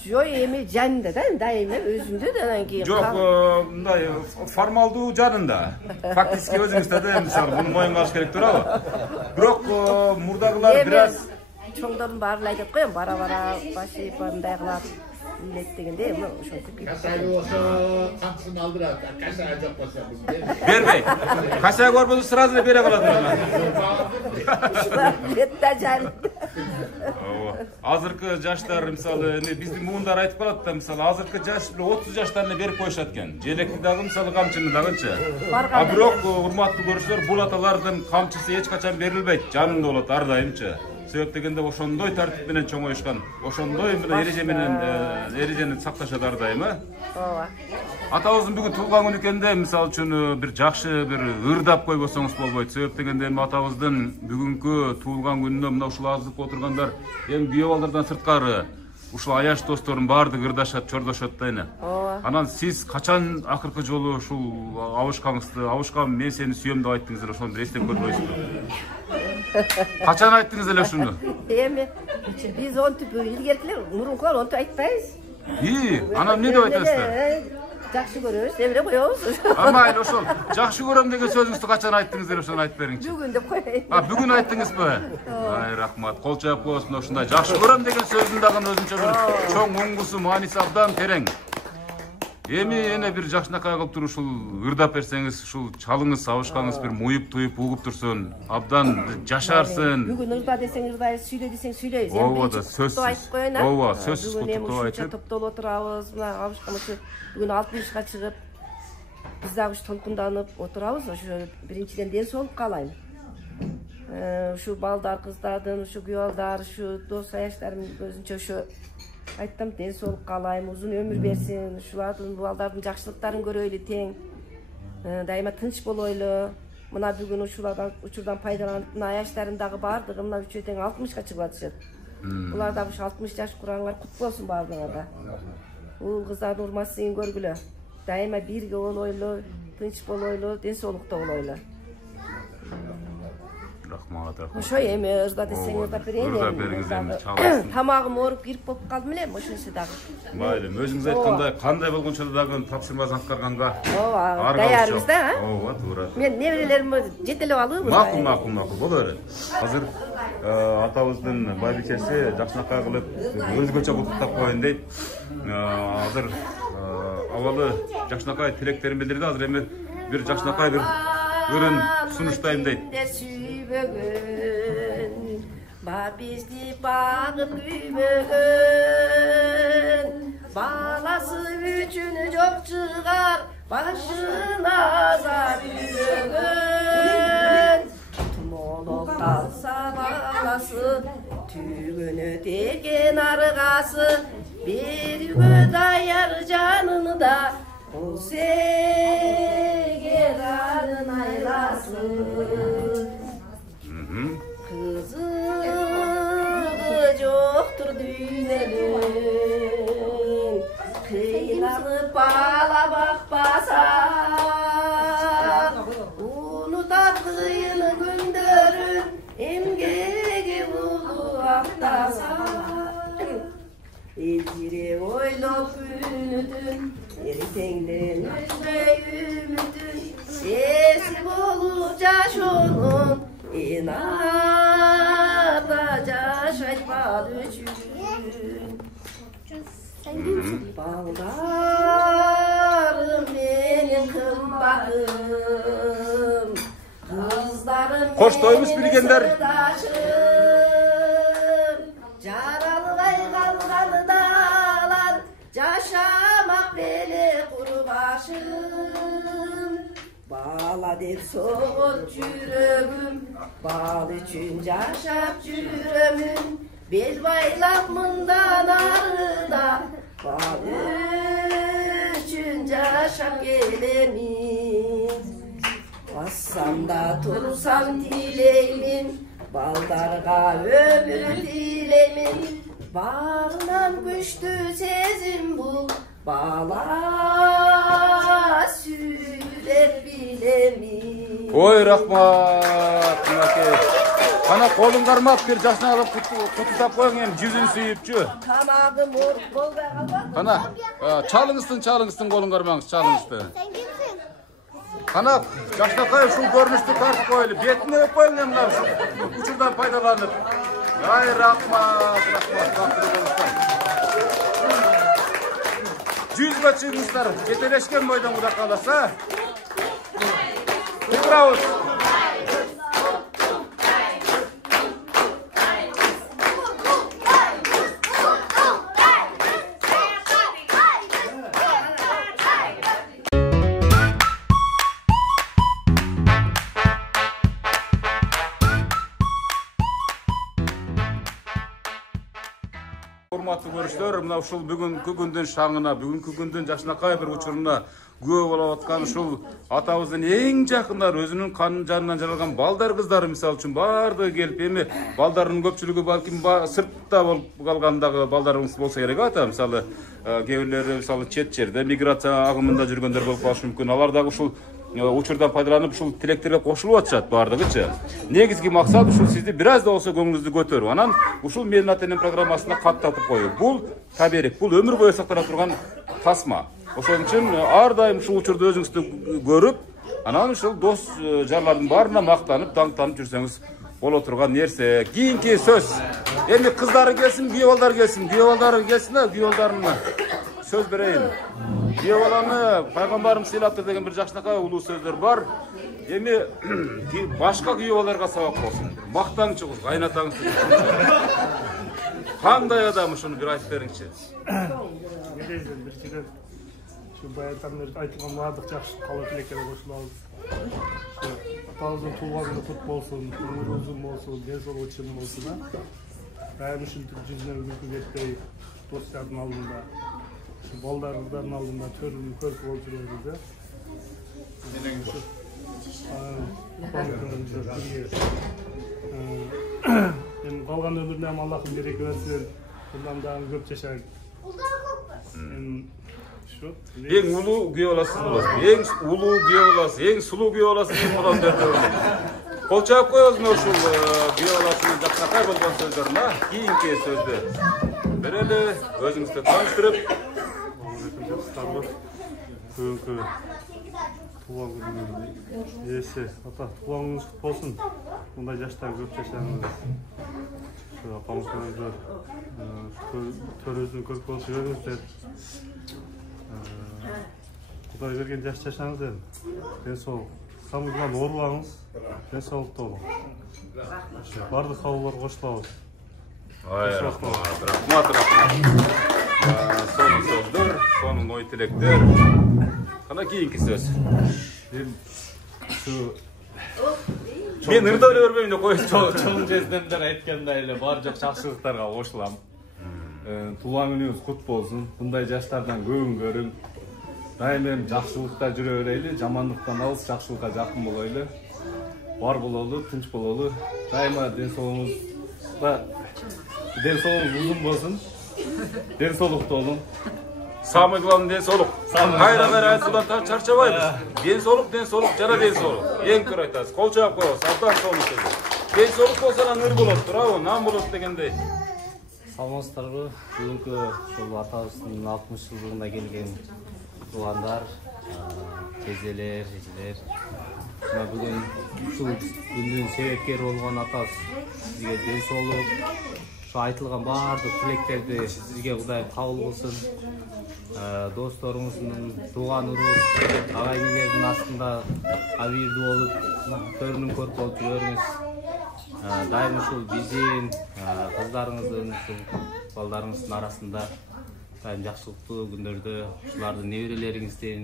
Жок, эми жанында да, дайыма өзүндө да анан кийин. Жок, мындай формалдуу жанында. Фактически өзүңүздө да мисалы муну моюнга алыш керек турабы? Бирок мурдагылар бир аз чоңдордун баары айтат го, бара-бара башы мындай кылат. Millet degende mi ошентип. Kasayı olsa kamçısını aldırar. Kasaya çok olsa bu. Бербей. Касая көрбөдү сразу бере калат мына. Бетте жан. Азыркы жаштар мисалы биздин муундар айтып калат да, мисалы азыркы жаш 30 жаштарына берип коюшат экен. Желекти дагы мисалы камчыны дагычы. А бирок урматтуу көрүүчүлөр, бул аталардын камчысы эч качан берилбейт, жанында болот ар дайымчы. Себеп дегенде ошондой тартип менен чоңоюшкан, ошондой эреже менен эрежени сакташат ар дайым, э? Ооба. Атабыздын бүгүн туулган күнү экенде, мисалы үчүн бир жакшы бир ырдап койбосоңуз болбойт. Себеп дегенде атабыздын бүгүнкү туулган күнүнө мына ушул азыркы отургандар, эми күйөө балдардан сырткары ушул аяш досторун баардыгы ырдашат, чордошот да эне. Анан сиз качан акыркы жолу ушул абышкам мен сени сүйөм деп айттыңыз эле, ошону бир эстеп көрбөйсүзбү? Качан айттыңыз эле ушуну? Эми биз онтип илгеркилер, мурункулар онтип айтпайбыз. Анан эмне деп айтасыздар? Жакшы көрөбүз, эмне коебуз? Майлы ошол. Жакшы көрөм деген сөзүңүздү качан айттыңыз эле, ошону айтып бериңчи. Бүгүн деп коеюн. Бүгүн айттыңызбы? Ай, рахмат. Кол чаап коесун ушундай. Жакшы көрөм деген сөздүн дагы өзүнчө бир чоң оңгусу, мааниси абдан терең. Эми эне бир жакшынакай кылып туруп ушул ырдап берсеңиз, ушул чалыңыз, абышкаңыз бир муюп туюп угуп турсун, абдан жашарсын. Бүгүн ырда десең ырдайбыз, сүйлө десең сүйлөйбүз. Ооба да, сөзсүз. Айтып коеюн, а? Ооба, сөзсүз куттуктоо айтып. Топтолуп отурабыз, мына абышкам бүгүн 60 чыгып, биз дагы ушу толкунданып отурабыз. Ошо биринчиден ден соолук каалайм. Ушу балдар, кыздардын, ушу күйөө балдар, ушу дос аяштарым өзүнчө ушу айттым, ден соолук каалайм, узун өмүр берсин, ушулардын балдардын жакшылыктарын көрөйлү тең. Дайыма тынч болойлу. Мына бүгүн ушулардан учурдан пайдаланып, мына аяштарым дагы баардыгы мына үчөө тең 60га чыгып атышат. Булар дагы ушу 60 жаш кураңар кут болсун баардыгына да. Бул кыздардын урматсыздыгын көргүлө. Дайыма бирге болойлу, тынч болойлу, ден соолукта болойлу. Рахмат. Ошо эми ырда десең ырдап берейин. Ырдап бериңиз эми, чаласың. Тамагым ооруп кирип болуп калдым эле, ошончо дагы. Майлы, өзүңүз айткандай, кандай болгончо дагы тапшырмасын аткарганга. Ооба, даярбыз да, а? Ооба, туура. Мен неберелерим жетелеп алыбыз. Макул, боло берет. Азыр атабыздын байбичеси жакшынакай кылып өзгөчө куттуктап коеюн дейт. Азыр абалы жакшынакай тилектерин билдирди. Азыр эми бир жакшынакай бир ырын сунуштайм дейт. Бар бизди багып күймөгөн, баласы үчүн жок чыгар, башына азап үйрөгөн. Тумолуп калса баласы, түгөнө деген аргасы, берүүгө даяр жанын да, бул сеген babası. Kızı yoktur düğünlerin, kıylanıp bağla bakmasa. Unutar kıyını gündörün, emgegi bulu aktasa. İlgiri oylop ünüdün, ertengden üzme ümüdün, esip olacak onun, inada yaşaymadı üçün. Baldarım benim kımbarım, kızlarım Hoş doymuş bilgenler. Caralıvay kalgalı dağlar, yaşamak beni kurbaşım. Bağla der soğut yüreğim, bal için yaşap yüreğim. Bel baylamından arıda, bal için yaşap gelemin. Bassam da tursam dileğimin, baldarga ömür dilemin. Bağrından güçlü sezim bul, bağla sürer bilemin. Oy rahmat. Kana kolun karmak bir jasna alıp kututap koyun hem yüzünü suyupçu. Tamamım bol be kalma. Kana çalыңыстың kolun karmağınız çalыңızdı. Sen kimsin? Kana jasna koy şu görünüştü karşı koyulu. Betine öp koyun hem lan şu uçurdan faydalanıp. Ay rahmat. Yüz başınızlar geteleşken boydan uda kalasa. Bravo. Hormatly görüşler, mına uşul бүгүнкү күндүн шаңына, бүгүнкү күндүн жашынакай бир учуруна күбө болуп аткан ушул атабыздын эң жакындар, өзүнүн канын жанынан жаралган балдар кыздары мисалы үчүн баардыгы келип, эми балдардын көпчүлүгү балким сыртта болуп калгандагы балдарыбыз болсо керек ата, мисалы кээ бирлери мисалы чет жерде миграция агымында жүргөндөр болуп калышы мүмкүн. Алар дагы ушул учурдан пайдаланып ушул тилектерге кошулуп атышат баардыгычы. Негизги максат ушул сизди бир аз да болсо көңүлүңүздү көтөрүп, анан ушул Менин ата энем программасына каттатып коюу. Бул таберик, бул өмүр бою сактала турган тасма. Ошон үчүн ар дайым ушул учурду өзүңүздү көрүп, анан ушул дос жарлардын баарына мактанып, даңктанып жүрсөңүз боло турган нерсе. Кийинки сөз. Эми кыздары келсин, күйөө балдар келсин, күйөө балдары келсин, күйөө балдарына söz bereyim. Kүйөө баланы пайгамбарымыз сыйлапты деген бир жакшынакай улуу сөздөр бар. Эми башка күйөө балдарга сабак болсун. Мактаңчы кыз, кайнатаңыз. Кандай адам ушуну бир айтып бериңчи. Биринчиден şu bayramlar айтылган баардык жакшы калаа тилекке кошулабыз. Атабыздын туулган күнү кут болсун, өмүрү узун болсун, ден соолугу чың болсун. Дайым ушинтип жүзүнөн күлкү кетпей, достордун алдында, балдардын алдында төрүнү көрүп болуп жүрөбүз. Эми калган өмүрүнө Аллахым береке берсин. Bundan daha көп жашайын. Ең улуу күйөө баласы болосуз. Ең улуу күйөө баласы, ең сулуу күйөө баласы болом деп. Кол чаап коебузбу ушул күйөө баласынын жакшынакай болгон сөздөрүнө, кийинки сөздү берели, өзүңүздү тааныштырып. Бүгүнкү туулган күнүнүн ээси, ата туулганыңыз кут болсун. Мындай жаштар көп жашаңыз. Апамыздар төрөзүн көрүп болуп жүрөңүздөр. Кудай берген жаш жашаңыз эми. Ден соолук. Самый главный оорубаңыз, ден соолукта болуңуз. Бардык кабылдар кошулабыз. Рахмат. Сонун сөздөр, сонун ой тилектер. Кана кийинки сөз. Мен ырда эле бербейм деп коюш. Чоң жездемдер айткандай эле бар жок жакшылыктарга кошулам. Туулган күнүңүз кут болсун. Мындай жаштардан көбүн көрүң. Дайым жакшылыкта жүрө берели, жамандыктан алыс, жакшылыкка жакын болойлу. бар бололу, тынч бололу. Дайыма денсаулыгыңызда узун болсун. Денсаулыкта болуң. Самый главный денсаулык. Кайра айтылган чарчабайбыз. Денсаулык, жана денсаулык. Эң көрө айтасыз. Кол чаап коебуз. Абдан сонун. Денсаулык болсо ыр болот, туурабы? Нам болот дегендей. Саламатсыздарбы? Бүгүнкү ушул атабыздын 60 жылдыгына келген туугандар, тезелер, эжелер. Бүгүн ушул күндүн себепкери болгон атабыз сизге денсаулык, ушу айтылган баардык тилектерди сизге Кудай кабыл кылсын. Досторуңуздун, тууган уруп, агай-энелердин астында абийирдүү болуп, көрүнүм көрүп болуп жүрүңүз. Дайым ушул биздин кыздарыңыздын, балдарыңыздын арасында дайым жакшылыктуу күндөрдө ушулардын неберелериңиздин,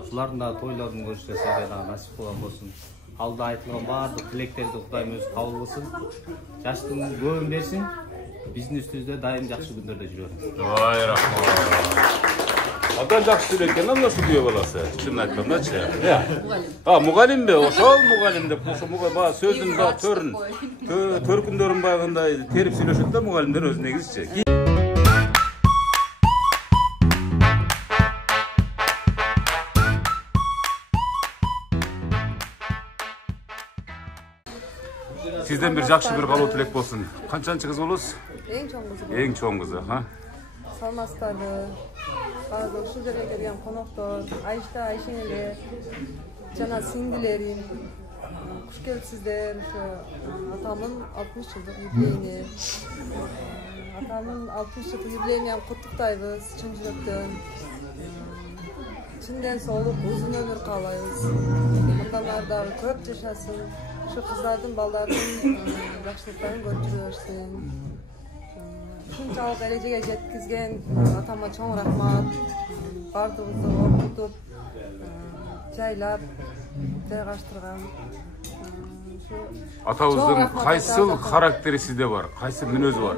ушулардын да тойлорун көрүшкө сизге дагы насип болгон болсун. Алда айтылган баардык тилектерди Кудайым өзү кабыл кылсын. Жаштын көбүн берсин. Биздин үстүбүздө дайым жакшы күндөрдө жүрөбүз. Ай рахмат. Абдан жакшы экен ошол күйөө баласы. Чын айткандачы. Мугалимби? Ошол мугалим деп, ошо мугалим сөздүн да төркүндөрүн байгындай терип сүйлөшөт да мугалимдер өзү негизичи. Сизден бир жакшы бир калуу тилек болсун. Канчанчы кыз болосуз? Эң чоң кызы. Эң чоң кызы, Саламатсыздарбы? Баары ушул жерге келген коноктор, Айышта, Айшеңелер, жана сиңдилерим. Куш келипсиздер. Атамдын 60 жылдык юбилейине. Атамдын 60 жылдык юбилейине куттуктайбыз чын жүрөктөн. Чын денсаулык, узун өмүр каалайбыз. Мындан ары дагы көп жашасын. Şu kızlardın, ballardın yaxşılıklarını görüp жүрөбүрсүн. Şunçalık geleceğe jetkizgen atama çoğun rahmat. Bardığımızı okutup, jaylap, jaygaштырган. Атабыздын кайсыл характери сизде бар? Кайсы мүнөзү бар?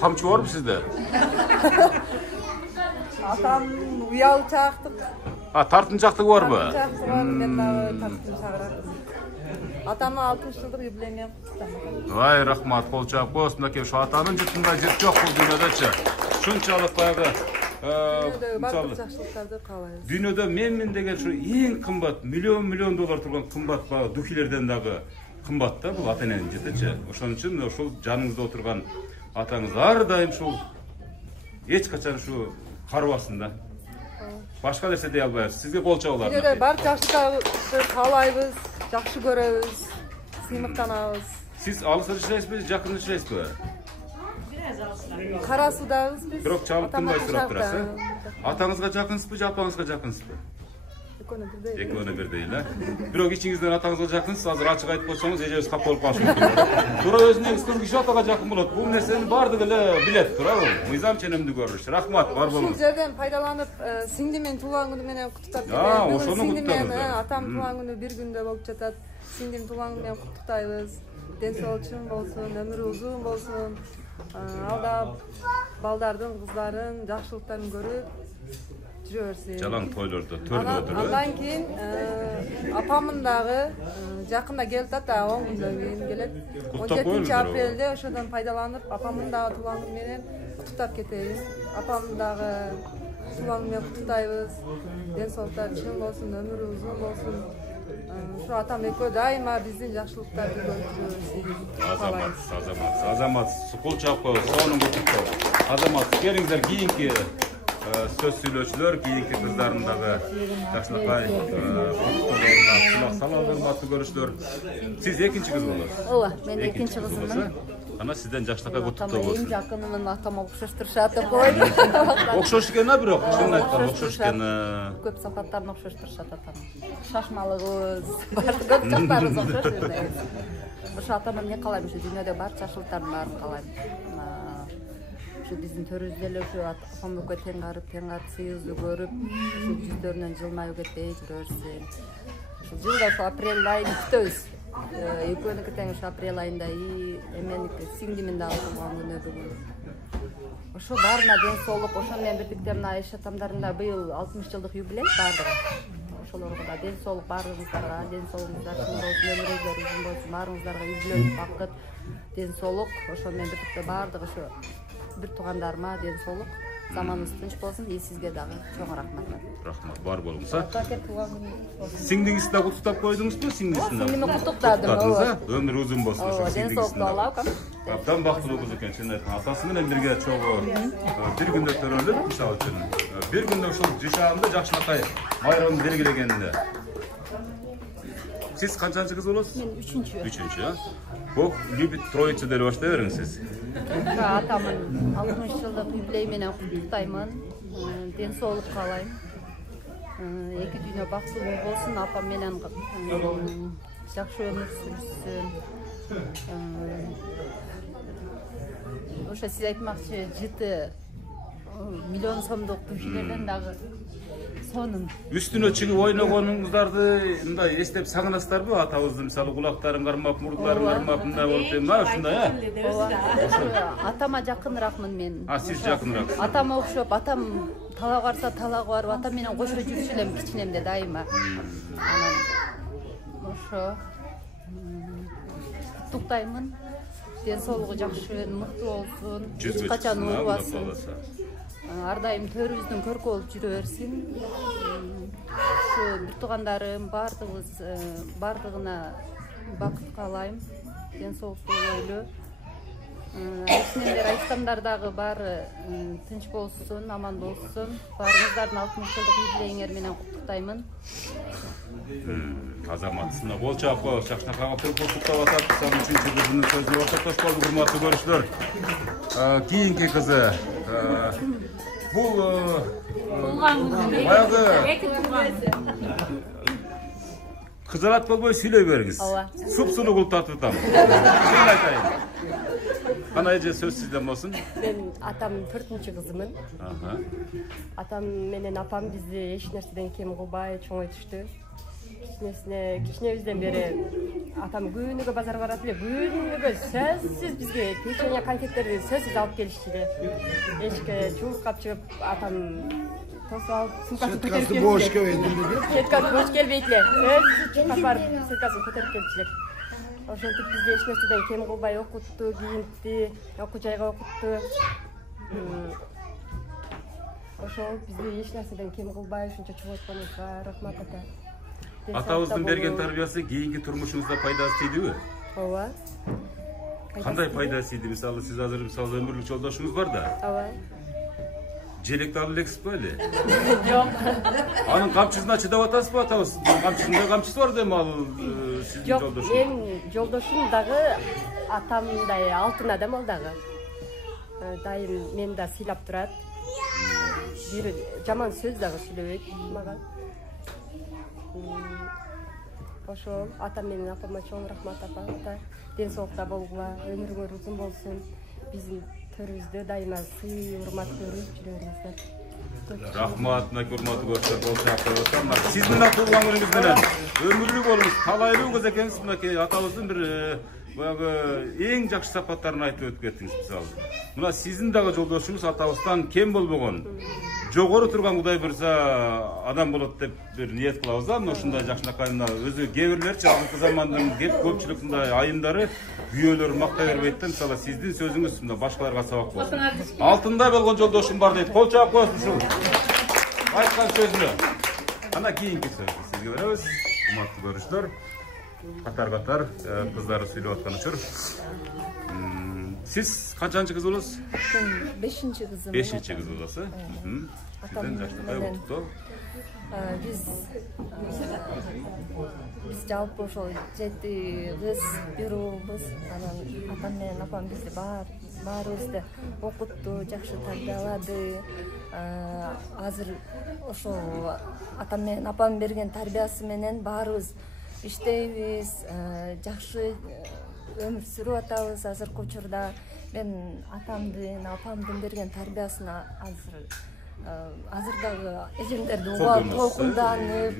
Камчы барбы сизде? Atam uялчактык. Тартынчактыгы барбы? Тартынчактыгы бар, мен дагы тартынчагыраак. Атамның 60 жылдық юбилейіне құттықтаймын. Вай рахмат, кол чаап коебуз. Мынакей ушу атанын жұртында жер жок бул дүйнөдөчү. Шунчалык баягы бардык жакшылыктарды каалайбыз. Дүйнөдө мен деген ушу эң кымбат, миллион доллар турган кымбат баягы духилерден дагы кымбат да бул ата-эненин жытычы. Ошон үчүн ошол жаныңызда отурган атаңыз ар дайым ушул эч качан ушу карыбасын да. Башка нерсе дей албайбыз. Сизге кол чабуулар. Бизге бар жакшылыктарды каалайбыз, жакшы көрөбүз, сыймыктанабыз. Сиз алыста жашайсызбы, жакында жашайсызбы? Кара судабыз биз. Бирок чабып тынбай сурап турасыз. Атаңызга жакынсызбы, же апаңызга жакынсызбы? Экөөнө бирдей эле. Бирок ичиңизден атаңызга жакынсыз, азыр ачык айтып койсоңуз эжебиз кап болуп калышы мүмкүн. Туура өзүнө кыз киши атага жакын болот. Бул нерсенин баардыгы эле билет, туурабы? Мыйзам ченемди көрүш. Рахмат, бар болуңуз. Ушул жерден пайдаланып, сиңдимен туулган күнү менен куттуктап келем. Ошону куттуктайбыз. Атам туулган күнү бир күндө болуп жатат. Сиңдим туулган күнү менен куттуктайбыз. Денсаулык чың болсун, өмүрү узун болсун. Алда балдардын, кыздардын жакшылыктарын көрүп жүрөбүрсүн. Жалаң тойлордо, төрдөрдө. Андан кийин апамдын дагы жакында келип атат, 10 күндөн кийин келет. 17 апрелде ошодон пайдаланып, апамдын дагы туулган күнү менен куттуктап кетебиз. Апамдын дагы туулган күнү менен куттуктайбыз. Денсаулыктары чың болсун, өмүрү узун болсун. Şu atam ekö daima bizdin жакшылыктарды көрүп жүрөбүз. Азамат, кол чаап коебуз, сонун куттуктоо. Азамат, келиңиздер кийинки сөз сүйлөөчүлөр, кийинки кыздардын дагы жакшылыкка куттуктоолоруна салам урматтуу көрүшүлөр. Сиз экинчи кыз болосуз. Ооба, мен экинчи кызыммын. Ана сизден жакшылыкка куттуктоо болсун. Эң жакынымын, атама окшош турушат деп койдум. Окшош экен, бирок чын айтканда окшош экен. Көп сапаттарын окшош турушат атам. Шашмалыгыбыз, көп жактарыбыз окшош эле. Ошо атама эмне каалайм, ушу дүйнөдө бар жакшылыктардын баарын каалайм. Ушу биздин төрүбүздө эле ушу апам экөө тең карып, сыйыбызды көрүп, ушу жүздөрүнөн жылмаюу кетпей жүрөбүрсүн. Ушу жылда ушу апрель айын күтөбүз. Экөөнүкү тең ушу апрель айында эменики сиңдимин дагы туулган күнү бүгүн. Ошо баарына ден соолук, ошону менен бирдикте мына Айша атамдардын да быйыл 60 жылдык юбилей баардыгы. ошолорго да ден соолук баарыңыздарга, ден соолугуңуздар чың болсун, өмүрүңүздөр узун болсун, баарыңыздарга үйлөнүп бакыт, ден соолук, ошо менен бирдикте баардык ошо бир туугандарыма ден соолук, заманыбыз тынч болсун. Сизге дагы чоң рахмат. Рахмат, бар болуңуз. Туган Сиңдиңизди да куттуктап койдуңузбу? Сиңдими куттуктадым. Өмүр узун болсун ошо сиңдиңиздин. Абдан бактылуу кыз экен, чын айтканда. Атасы менен бирге чогуу бир күндө төрөлүп, мисалы үчүн бир күндө ушул жашаганды жакшынакай майрамды белгилегенде. Siz kaçıncı kız olursunuz? Ben üçüncü. Üçüncü ya. Bu любит троицу deli başta verin siz. Atamın 60 yıllık yübileyimine kutluyman. Den soğuk kalayım. Eki dünya baksılığı olsun. Apam menen жақсы ömür sürsün. Oşa siz aytmakçı 7 milyon somduk düşlerden dağı sonun. Üstüne çıkıp oynaganыңыздарды мындай эстеп сагынасыздарбы? Атабыздын мисалы кулактарын кармап, мурдуларын кармап мындай болуп дейм, ушундай э? Атама жакыныраакмын мен. Siz жакыныраак. Атама окшоп, атам талак барса талагы барып, атам менен кошо жүрчү элем кичинемде дайыма. Анан ошо туктаймын. Ден соолугу жакшы, мыкты болсун, эч качан уурбасын. Ар дайым төрүбүздүн көркү болуп жүрө берсин. Ушу бир туугандарым бардыгына бакыт каалайм. Ден соолуктуу ойлу. Эсинен бери айткандар дагы баары тынч болсун, аман болсун. Баарыңыздардын 60 жылдык юбилейиңер менен куттуктаймын. Азаматысына кол чаап коюп, жакшынакайга куттуктап атат. 3-кызынын сөзү ортоктош болду, урматтуу көрүүчүлөр. Кийинки кызы бул баягы кызарат болбой сүйлөй бериңиз. Суп-сулуу кылып тартып атам. Шын айтайын. Кандай эже сөз сизден болсун? Мен атам 4-кызымын. Атам менен апам бизди эч нерседен кем кылбай чоңойтушту. Кичинебизден бери атам күнүгө базарга барат эле, күнүгө сөзсүз бизге печенье, конфеттерди сөзсүз алып келишчү эле. Эшикке чуулукка чыгып, атам тосуп алып, сумкасын көтөрүп келип. Бош келбейт эле. Кеткат бош келбейт эле. Өзү чыккап барып, сумкасын көтөрүп келчү эле. Ошентип бизди эч нерседен кем кылбай окутту, кийинтти, окуу жайга окутту. Ошол бизди эч нерседен кем кылбай ушунча чоңойтконуңузга рахмат ата. Атабыздын берген тарбиясы кийинки турмушуңузда пайдасы тийдиби? Ооба. Кандай пайдасы тийди? Мисалы сиз азыр өмүрлүк жолдошуңуз бар да. Ооба. Желекти алып элексизби эле? Жок. Анын камчысына чыдап атасызбы атабыз? Камчысында камчысы бар дейм ал сиздин жолдошуңуз. Жок, мен жолдошум дагы атамдай алтын адам ал дагы. Дайым мени да сыйлап турат. Бир жаман сөз дагы сүйлөбөйт мага. Ошол атам менен апама чоң рахмат апа. Ден соолукта болгула, өмүрүңөр узун болсун. Биздин төрүбүздө дайыма сый, урмат көрүп жүрө бериңиздер. Рахмат, урматтуу көрүүчүлөр, кол чаап коюп атам. Сиздин да туулган күнүңүз менен өмүрлүк болуңуз, талайлуу кыз экенсиз. Мынакей атабыздын бир баягы эң жакшы сапаттарын айтып өтүп кеттиңиз мисалы. Мына сиздин дагы жолдошуңуз атабыздан кем болбогон, жогору турган Кудай буйрса адам болот деп бир ниет кылабыз да. Мына ушундай жакшынакай мына өзү кээ бирлерчи азыркы замандын көпчүлүк мындай айымдары күйөөлөр мактай бербейт да. Мисалы сиздин сөзүңүз мына башкаларга сабак болсун. Алтындай болгон жолдошум бар дейт. Кол чаап коесуз ушул айткан сөзүнө. Ана кийинки сөздү сизге беребиз. Урматтуу көрүүчүлөр, катар кыздары сүйлөп аткан учур. Siz kaçıncı kız olursunuz? Ben 5-ci kızım. 5-ci kız olası. Sizden yaşlı oldu. Biz cevap boş ol. 7 kız, bir oğuz. Atam menен apam bizi barыбызды okuttu, жақсы тarbiyaladı. Азыр ошо атам менен апам берген тарбиясы менен баарыбыз иштейбиз, жакшы өмүр сүрүп атабыз. Азыркы учурда мен атамдын, апамдын берген тарбиясына азыр дагы эжемдерди угап, толкунданып,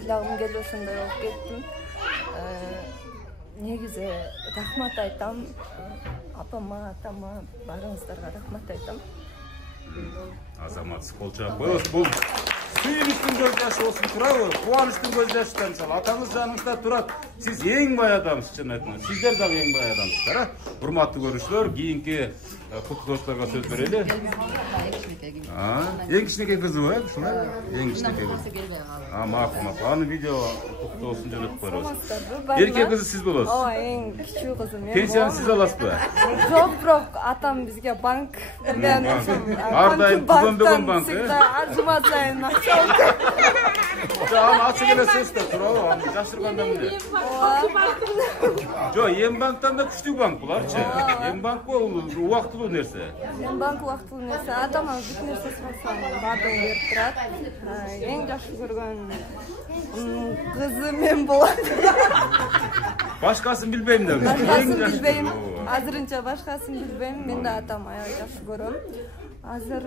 ыйлагым келип ошондой болуп кеттим. Негизи рахмат айтам апама, атама, баарыңыздарга рахмат айтам. Азамат кол чаап коебуз. Бул сүйүнүктүн көз жашы болсун турабы? Кубанычтын көз жашы мисалы атаңыз жаныңызда турат. Сиз эң бай адамсыз, чын айтканда. Сиздер дагы эң бай адамсыздар, а? Урматтуу көрүүчүлөр, кийинки куттуктоочуларга сөз берели. Эң кичинекей кызыбы, ушулай? Эң кичинекей кыз. Макул. Аны видео куттуктоосун жөнөтүп коебуз. Эркек кызы сиз болосуз. Ооба, эң кичүү кызым мен. Пенсияны сиз аласызбы? Жок, бирок атам бизге банк берген. Ар дайым түгөнбөгөн банк, Жума сайын акча алып. Аны ачык эле сөздөр турабы? Аны жашырганда эмне? Жок, Эм банктан да күчтүү банк буларчы. Эм банк бул убактылуу нерсе. Эм банк убактылуу нерсе. Атама бүт нерсе сұрасаң бардығын беріп тұрады. Ең жақсы көрген кызы мен болады. Башкасын билбейм да. Башкасын билбейм. Азырынча башкасын билбейм. Мен да атам аябай жакшы көрөм. Азыр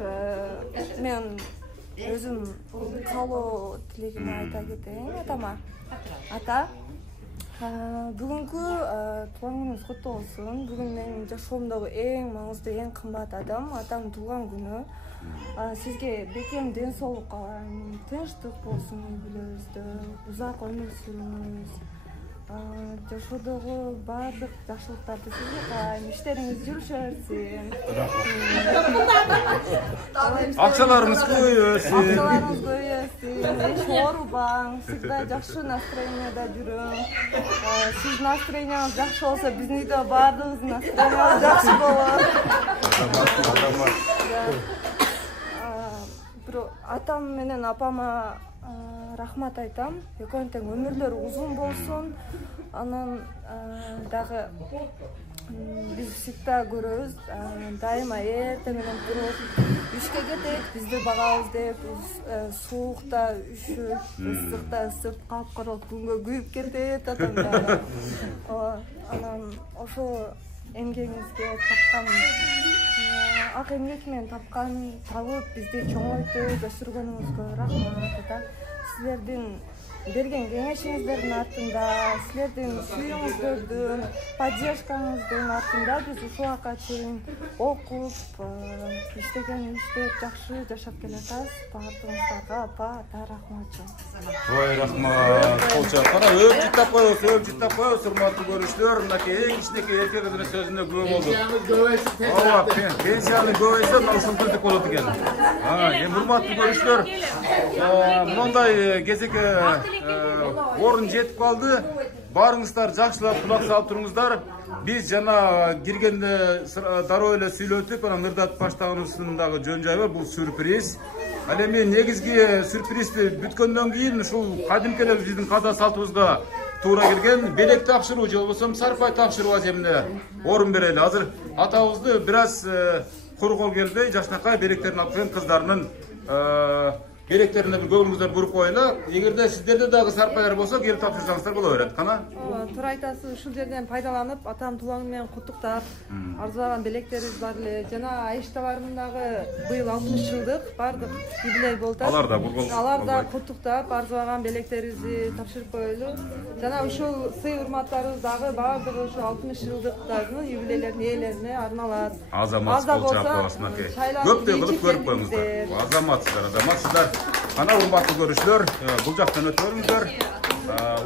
мен өзүм калоо тилегимди айта кетейин атама. Ата, бүгүнкү туулган күнүңүз куттуу болсун. Бүгүн менин жашоомдогу эң маңыздуу, эң кымбат адам атамдын туулган күнү. Сизге бекем ден соолук каалайм, тынчтык болсун үй бүлөңүздө, узак өмүр сүрүңүз. Жашоодогу баардык жакшылыктарды сизге каалайм, иштериңиз жүрүшө берсин. Акчаларыңыз көбөйсүн. Акчаларыңыз көбөйсүн. Эч оорубаң, всегда жакшы настроенияда жүрүң. Сиздин настроенияңыз жакшы болсо, биздин үйдө баардыгыбыздын настроениябыз жакшы болот. Бирок атам менен апама рахмат айтам. Экөөнүн тең өмүрлөрү узун болсун. Анан дагы биз всегда көрөбүз. Дайыма эрте менен туруп, ишке кетет, бизди багабыз деп, суукта үшүп, ысыкта ысып, капкаралык күнгө күйүп кетет атам дагы. Анан ошо эмгегиңизге тапкан ак эмгек менен табып бизди чоңойтуп өстүргөнүңүзгө рахмат ата. Силердин берген кеңешиңиздердин артында, силердин сүйүүңүздөрдүн, поддержкаңыздын артында биз ушул убакка чейин окуп, иштеген иштеп, жакшы жашап келатабыз. Баардыгыңыздарга апа, ата рахмат. Ой, рахмат. Кол чаап кара, өп жыттап коебуз, урматтуу көрүүчүлөр. Мынакей эң кичинекей эркек кыздын сөзүнө күбө болдук. Ооба, пенсияны көбөйсө, мына ушул түрдүк болот экен. Эми урматтуу көрүүчүлөр, мондай кезекке орын жетип калды. Барыңыздар жакшылап кулак салып туруңуздар. Биз жана киргенде дароо эле сүйлөдүк, анан ырдатып баштаганыбыздын дагы жөн жайы бар. Бул сюрприз. Ал эми негизги сюрпризди бүткөндөн кийин ушул кадимки эле биздин када салтыбызга туура келген белек тапшыруу же болбосо сарпай тапшыруу аземине орун берели. Азыр атабызды бир аз кургоо келбей жакшынакай белектерин алып келген кыздарынын белектерине бир көңүлүңүздөр буруп коелу. Эгерде сиздерде дагы сарпайлар болсо келип тапшырсаңыздар боло берет. Кана? Туура айтасыз. Ушул жерден пайдаланып, атам туулган менен куттуктап, арзулаган белектерибиз бар эле. Жана Айш товарынын дагы быйыл 60 жылдык бардык юбилей болуп атат. Алар да куттуктап, арзулаган белектерибизди тапшырып коелу. Жана ушул сый урматтарыбыз дагы бардыгы ушул 60 жылдыктардын юбилейлердин ээлерине арналат. Азамат кол чаап коесуң аке. Көптөй кылып көрүп коюңуздар. Азаматсыздар. Ана урматтуу көрүүчүлөр, бул жактан өтүп көрүңүздөр.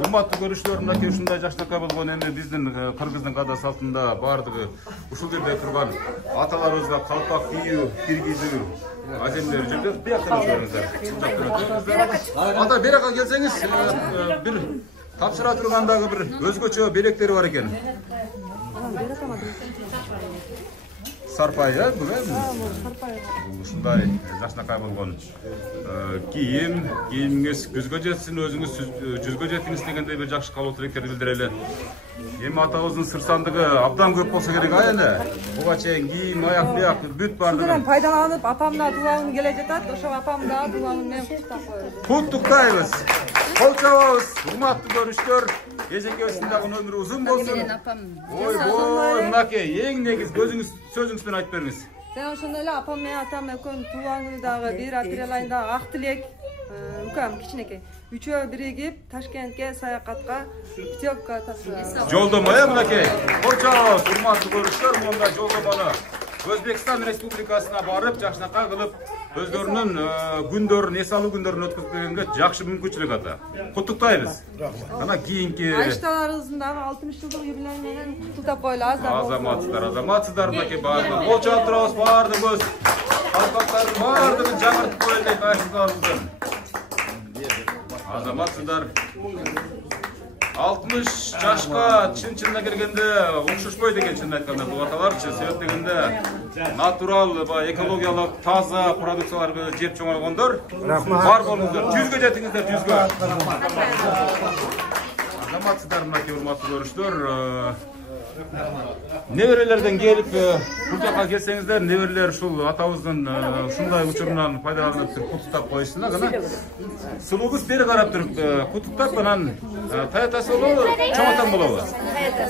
Урматтуу көрүүчүлөр, мынакей ушундай жакшынакай болгон эми биздин кыргыздын када салтында бардыгы ушул жерде турган аталарыбызга калпак кийүү, киргизүү аземдери жүрөт. Бияктан көрүңүздөр. Ата берака келсеңиз, бир тапшыра турган дагы бир өзгөчө белектери бар экен. Сарпай, Сарпай. Ушундай жакшынакай болгон кийимиңиз күзгө жетсин, өзүңүз жүзгө жетиңиз дегендей бир жакшы каалоо тилектерди билдирели. Эми атабыздын сырсандыгы абдан көп болсо керек эне. Буга чейин кийим, аяк бияк бүт бардыгы. Шундан пайдаланып, апам да туулган келе жатат. Ошо апам да туулган менен куттуктап коебуз. Куттуктайбыз. Кол чабабыз, урматтуу көрүүчүлөр. Эжекебиздин дагы өмүрү узун болсун. Ойбой, мынакей эң негиз сөзүңүз менен айтып бериңиз. Жана ошондой эле апам менен атам экөөнүн туулган күнү дагы 1 апрель айында ак тилек, укам кичинекей. Үчөө биригип Ташкентке саякатка путевка тапшырабыз. Жолдомо мынакей. Кол чабабыз, урматтуу көрүүчүлөр, мондай жолдомону Özbekistan Respublikasına barıp, жақшынақа kılıp, özlerinin gündörün, esalı gündörün ötküzgenge жақшы мүмкіншілік ата. Құттықтаймыз. Ana kiyinki... Ayıştalarınızдағы 60 жылдық юбилеймен құттықтап қойларыз. Азаматсыздар мінекей бардығы. Ол жауап тұрауыз бардығыз. Қалпақтардың бардығын жаңыртып қойылдық айшыларымыздың. Азаматсыздар. 60 жашқа чын-чынына келгенде ұқшышпой деген чын айтқанда бұл аталарчы. Себеп дегенде натурал, экологиялық, таза продукцияларды жеп жоңалғандар. Бар болыңыздар. 100-ге жетіңіздер, 100-ге. Азаматсыздар мінекей урматтуу көрүүчүлөр. Неберелерден келип, бул жака келсеңиздер, неберелер ушул атабыздын ушундай учурунан пайдаланып туруп куттуктап коюшсуна гана. Сулуугуз бери карап туруп куттуктап анан таятасы болобу, чоң атаң болобу?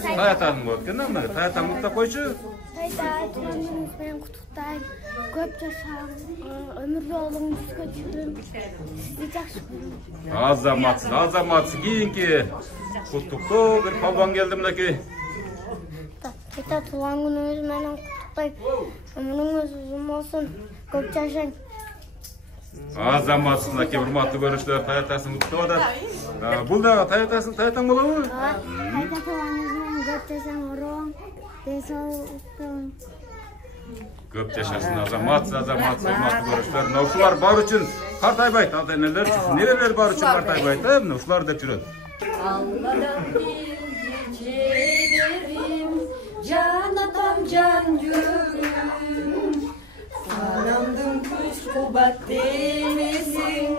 Таятаң болот экен да, мына таятаң куттуктап койчу. Таятаңыз менен куттуктайм. Көп жашаңыз, өмүрлүү болуңуз, жүзгө чыгың. Сизди жакшы көрөм. Азаматсыз, кийинки куттуктоо бир палбан келди мынакей. Тайта туған күніңіз менен құттықтайм. Өміріңіз ұзын болсын, көп жашаң. Азаматсыз, мынакей урматтуу көрүүчүлөр, таятасын куттуктап атат. Бул да таятаң болобу? Тайта туғаныңыз менен көп жашаң, ороң, денсаулыктан. Көп жашасын, азаматсыз, урматтуу көрүүчүлөр. Мына ушулар бар үчүн картайбайт, ата энелер үчүн, нерелер бар үчүн картайбайт, мына ушулар деп жүрөт. Can atam can yüreğim, anamdım kuş kubat demesin,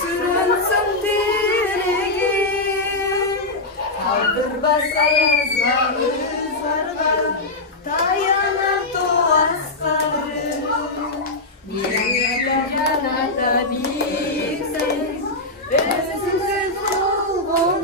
sürünsün direğim. Kaldırmaz ayazlarımızlarla, dayanar doğaslarım. Niye yanada bilsen, özümsüz olgunum.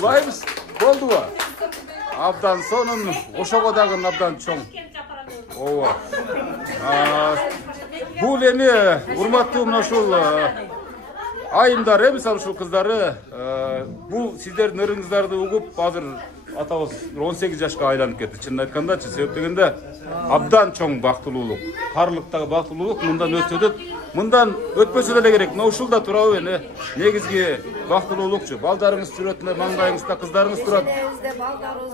Ulayımız oldu va. Abdan sonun oşoğodagın abdan çoğ. Ova. Bu leni urmattığım naşul ayımdar misal şu kızları bu sizlerin ırıngızlarda ugup hazır atabız 18 yaşka aylanıp ketти. Çınını aytkanda себеп дегенде абдан чоң бактылуулук. Карлыктагы бактылуулук мындан өтөдүп, мындан өтпөсө деле керек. Мына ушулда турабы эне негизги бактылуулукчу. Балдарыңыз жүрөтүнө, маңдайыңызда кыздарыңыз турат.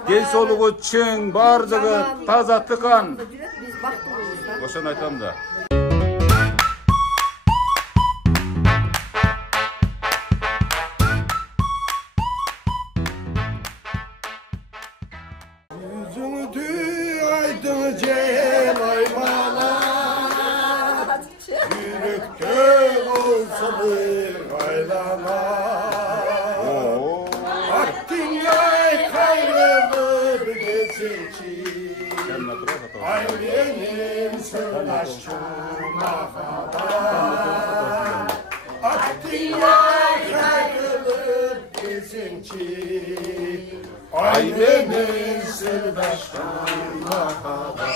Ден соолугу чың, бардыгы таза тыкан. Ошону айтам да. Ay benim sırdaşçıma kadar Akdiyay kayrılıp gezinci Ay benim sırdaşçıma kadar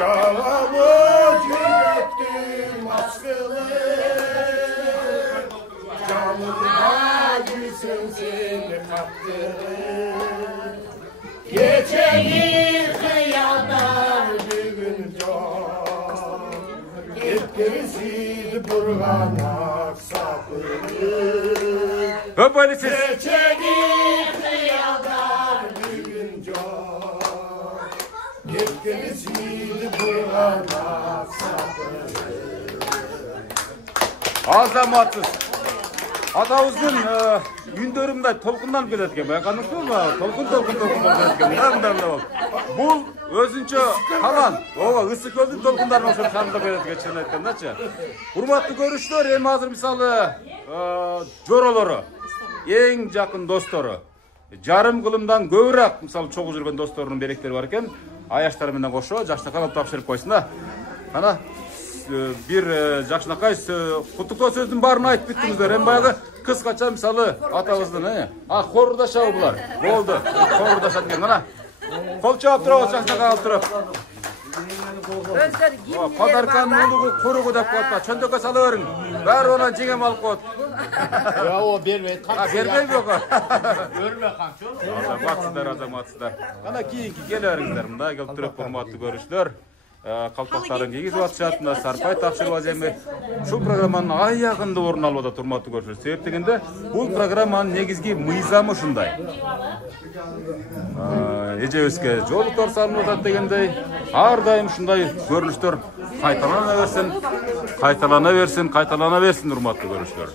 Yalamız yürektim askılı Canımda yüzün seni kaptırır Geçeyi hıyadar bir gün can Etkirisiydi burganak sapırır Öpölüsüz Geçeyi hıyadar bir gün can Etkirisiydi burganak sapırır Azamatsız Атабыздын үндөрүмдө толкунданып кетет экен. Байкадыңызбы? Толкун болуп кетет экен. Мындай болуп. Бул өзүнчө калан. Ооба, ысык көлдүн толкундарын ошо шарындап кетет экен, чын айткандачы. Урматтуу көрүүчүлөр, эми азыр мисалы жоролору, эң жакын достору. жарым кылымдан көбүрөөк мисалы чогуу жүргөн досторунун беректери бар экен. Аяштар менен кошо жакшынакай алып тапшырып койсун да. Ана бир жакшынакай куттуктоо сөздүн баарын айтып бүттүңүздөр. Эми баягы кыскача мисалы атабыздын хорурдашабы булар. Болду. Хорурдашат экен. Ана кол чаап турабыз жакшынакай алып туруп. Подарканын улугу куругу деп коет. Чөндөккө сала бериң. Баары онан жеңем алып коет. О, бербейт. Бербейби ок? Өрмө камчы. Азаматсыздар. Ана кийинки келе бериңиздер. Мындай келип туруп урматтуу көрүүчүлөр. Калпактарын кийгизип атышат, мына сарпай тапшырып эми. Ушул программанын аягында орун алып атат урматтуу көрүүчүлөр. Себеп дегенде бул программанын негизги мыйзамы ушундай. Эжебизге жолуктар салынып атат дегендей, ар дайым ушундай көрүнүштөр кайталана берсин урматтуу көрүүчүлөр.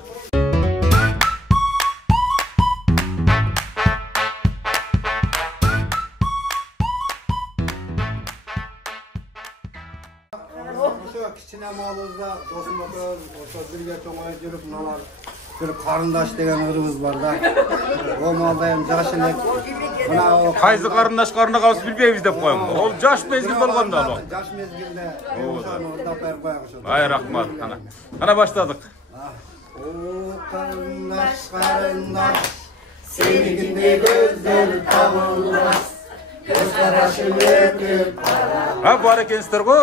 Kichkina malımızda dostumuz o'sha birga cho'ng'ayib yurib manalar bir qarindosh degan o'rimiz borda. O malda ham yoshlik. Mana qaysi qarindosh qarina qolsa bilmaymiz deb qo'ying. Ol yosh mezgil bo'lganda alo. Yosh mezgilda o'shani o'rda qo'yib qo'yamiz. Ay rahmat. Ana başladık. O qarindosh senikinde gözler tavılmaz. Göz qarashim ötüp Ha bor ekansizlar ku.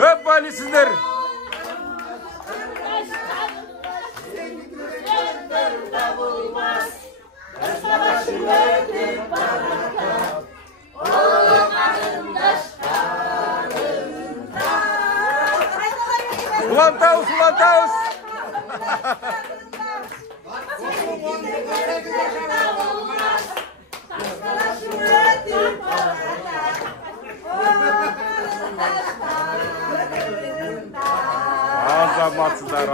Hep bali sizler. Ulan Tavus.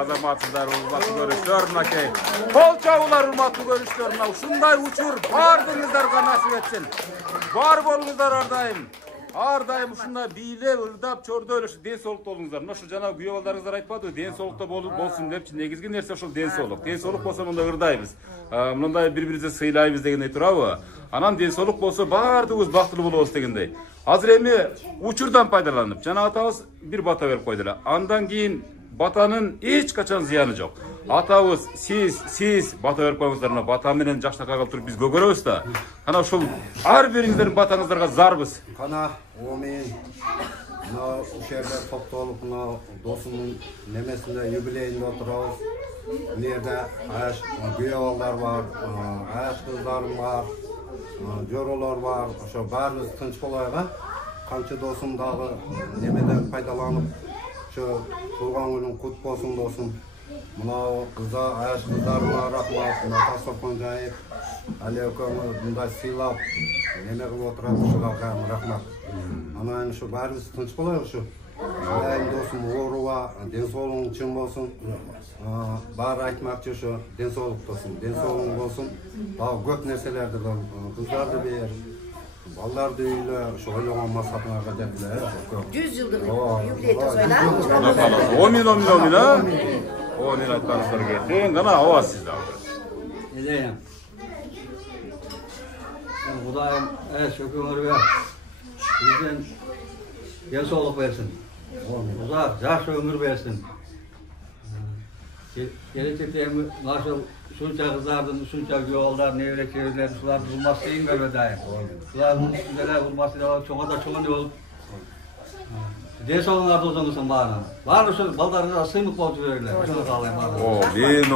Azamatsızlar, urmatlı görüşler, nakey. Kol çavular, urmatlı görüşler, uşunday uçur, bardığınızlarga nasip etsin. Var bolunuzlar ardayım. Ardayım uşunday biyle, ırdap, çorda ölüşü, den solukta olunuzlar. Şu jana güye ballarınızlar aytpады, den solukta bolsun depçi, negizgi nerse şol den soluk. Den soluk bolsa munda ırdayбыз. Munda bir-birimize sыйлайбыз дегендей турабы. Анан den soluk bolsa бардыгыбыз бактылуу болобуз дегендей. Азыр эми учурдан пайдаланып, жана атабыз bir bata берип койдулар. Андан кийин батанын эч качан зыяны жок. Атабыз сиз бата берип коюңуздар, бата менен жакшынакай кылып туруп биз көгөрөбүз да. Кана ушул ар бириңиздердин батаңыздарга зарбыз. Кана мен мына ушерде топтолуп мына досумдун немесинде юбилейинде отурабыз. Бул жерде аяш күйөө балдар бар, аяш кыздарым бар, жоролор бар. Ошо баарыбыз тынч болоюга. Канча досум дагы немеден пайдаланып şu Tuğan günün kut bolsun dostum. Mına kızlar, ayaş kızlarına rahmat, Tasop Koncayip, Ali Ökön'ü bunday sıylap, nene kılıp oturan şularga rahmat. Ama yani şu bari tınç boluyor şu. Şulayım dostum, oğruva, densolun için bolsun. Bari aytmakçı şu, densoluk dostum, densolun bolsun. Daha gök nerselerde kızlar da bir yer. Ballar değil, şu oylanan masraflarga dediler. 100 yıldır yükleyip söyler. 10 min ha? 10 min aytkanızlar geldi. Gana avaz sizde aldı. Edeyim. Kudayım, şökümür ver. Bizden gençoluk versin. Uzak, yaş ömür versin. Gelecekte nasıl şunca kızlardan, şunca yollar, nevre çevirler, sular bulması değil mi öyle? Suların üstündeler bulması da çoğu da çoğu ne olup. Densolunlarda uzanırsın bana. Var şu baldarına sıyımık boltu verirler. Şunu kalayım bana.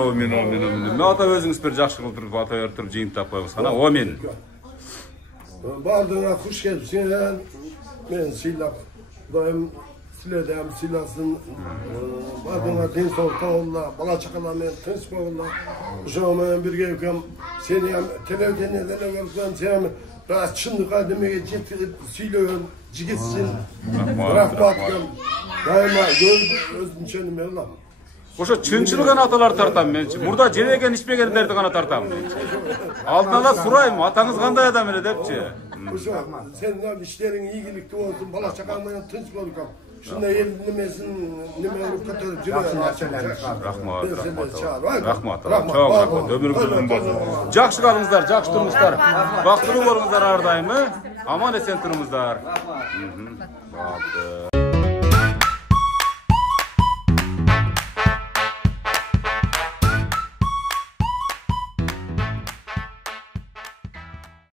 O min. Ne ata özünüz bir jakşı kılıp turup, ata örtüp jeyip tapayınız. Sana o min. Bardığına kuş gelsin, men silap. Daim siledem, silasın. Bardığına den soğukta olma, bala çakala men tens boğulma. Uşağım ben birge yüküm, seni hem televizyonda ne görürsen, sen biraz çınlığa demeye getirip sileyin, cigitsin. Bırak batkın. Daima göz özünçeni Mevlam. Ошо чынчылыгын аталар тартам менчи. Мурда жебеген ичпегендерди гана тартам менчи. Алдын ала сурайм, атаңыз кандай адам эле депчи. Ошо сендер işlerin ийгиликтүү болсун, бала чакаң менен тынч болуп. Шундай эл немесин неме кылып көтөрүп жүрөт. Рахмат. Чоң рахмат. Өмүрүңүз болсун. Жакшы калыңыздар, жакшы туруңуздар. Бактылуу болуңуздар ар дайым. Аман эсен туруңуздар.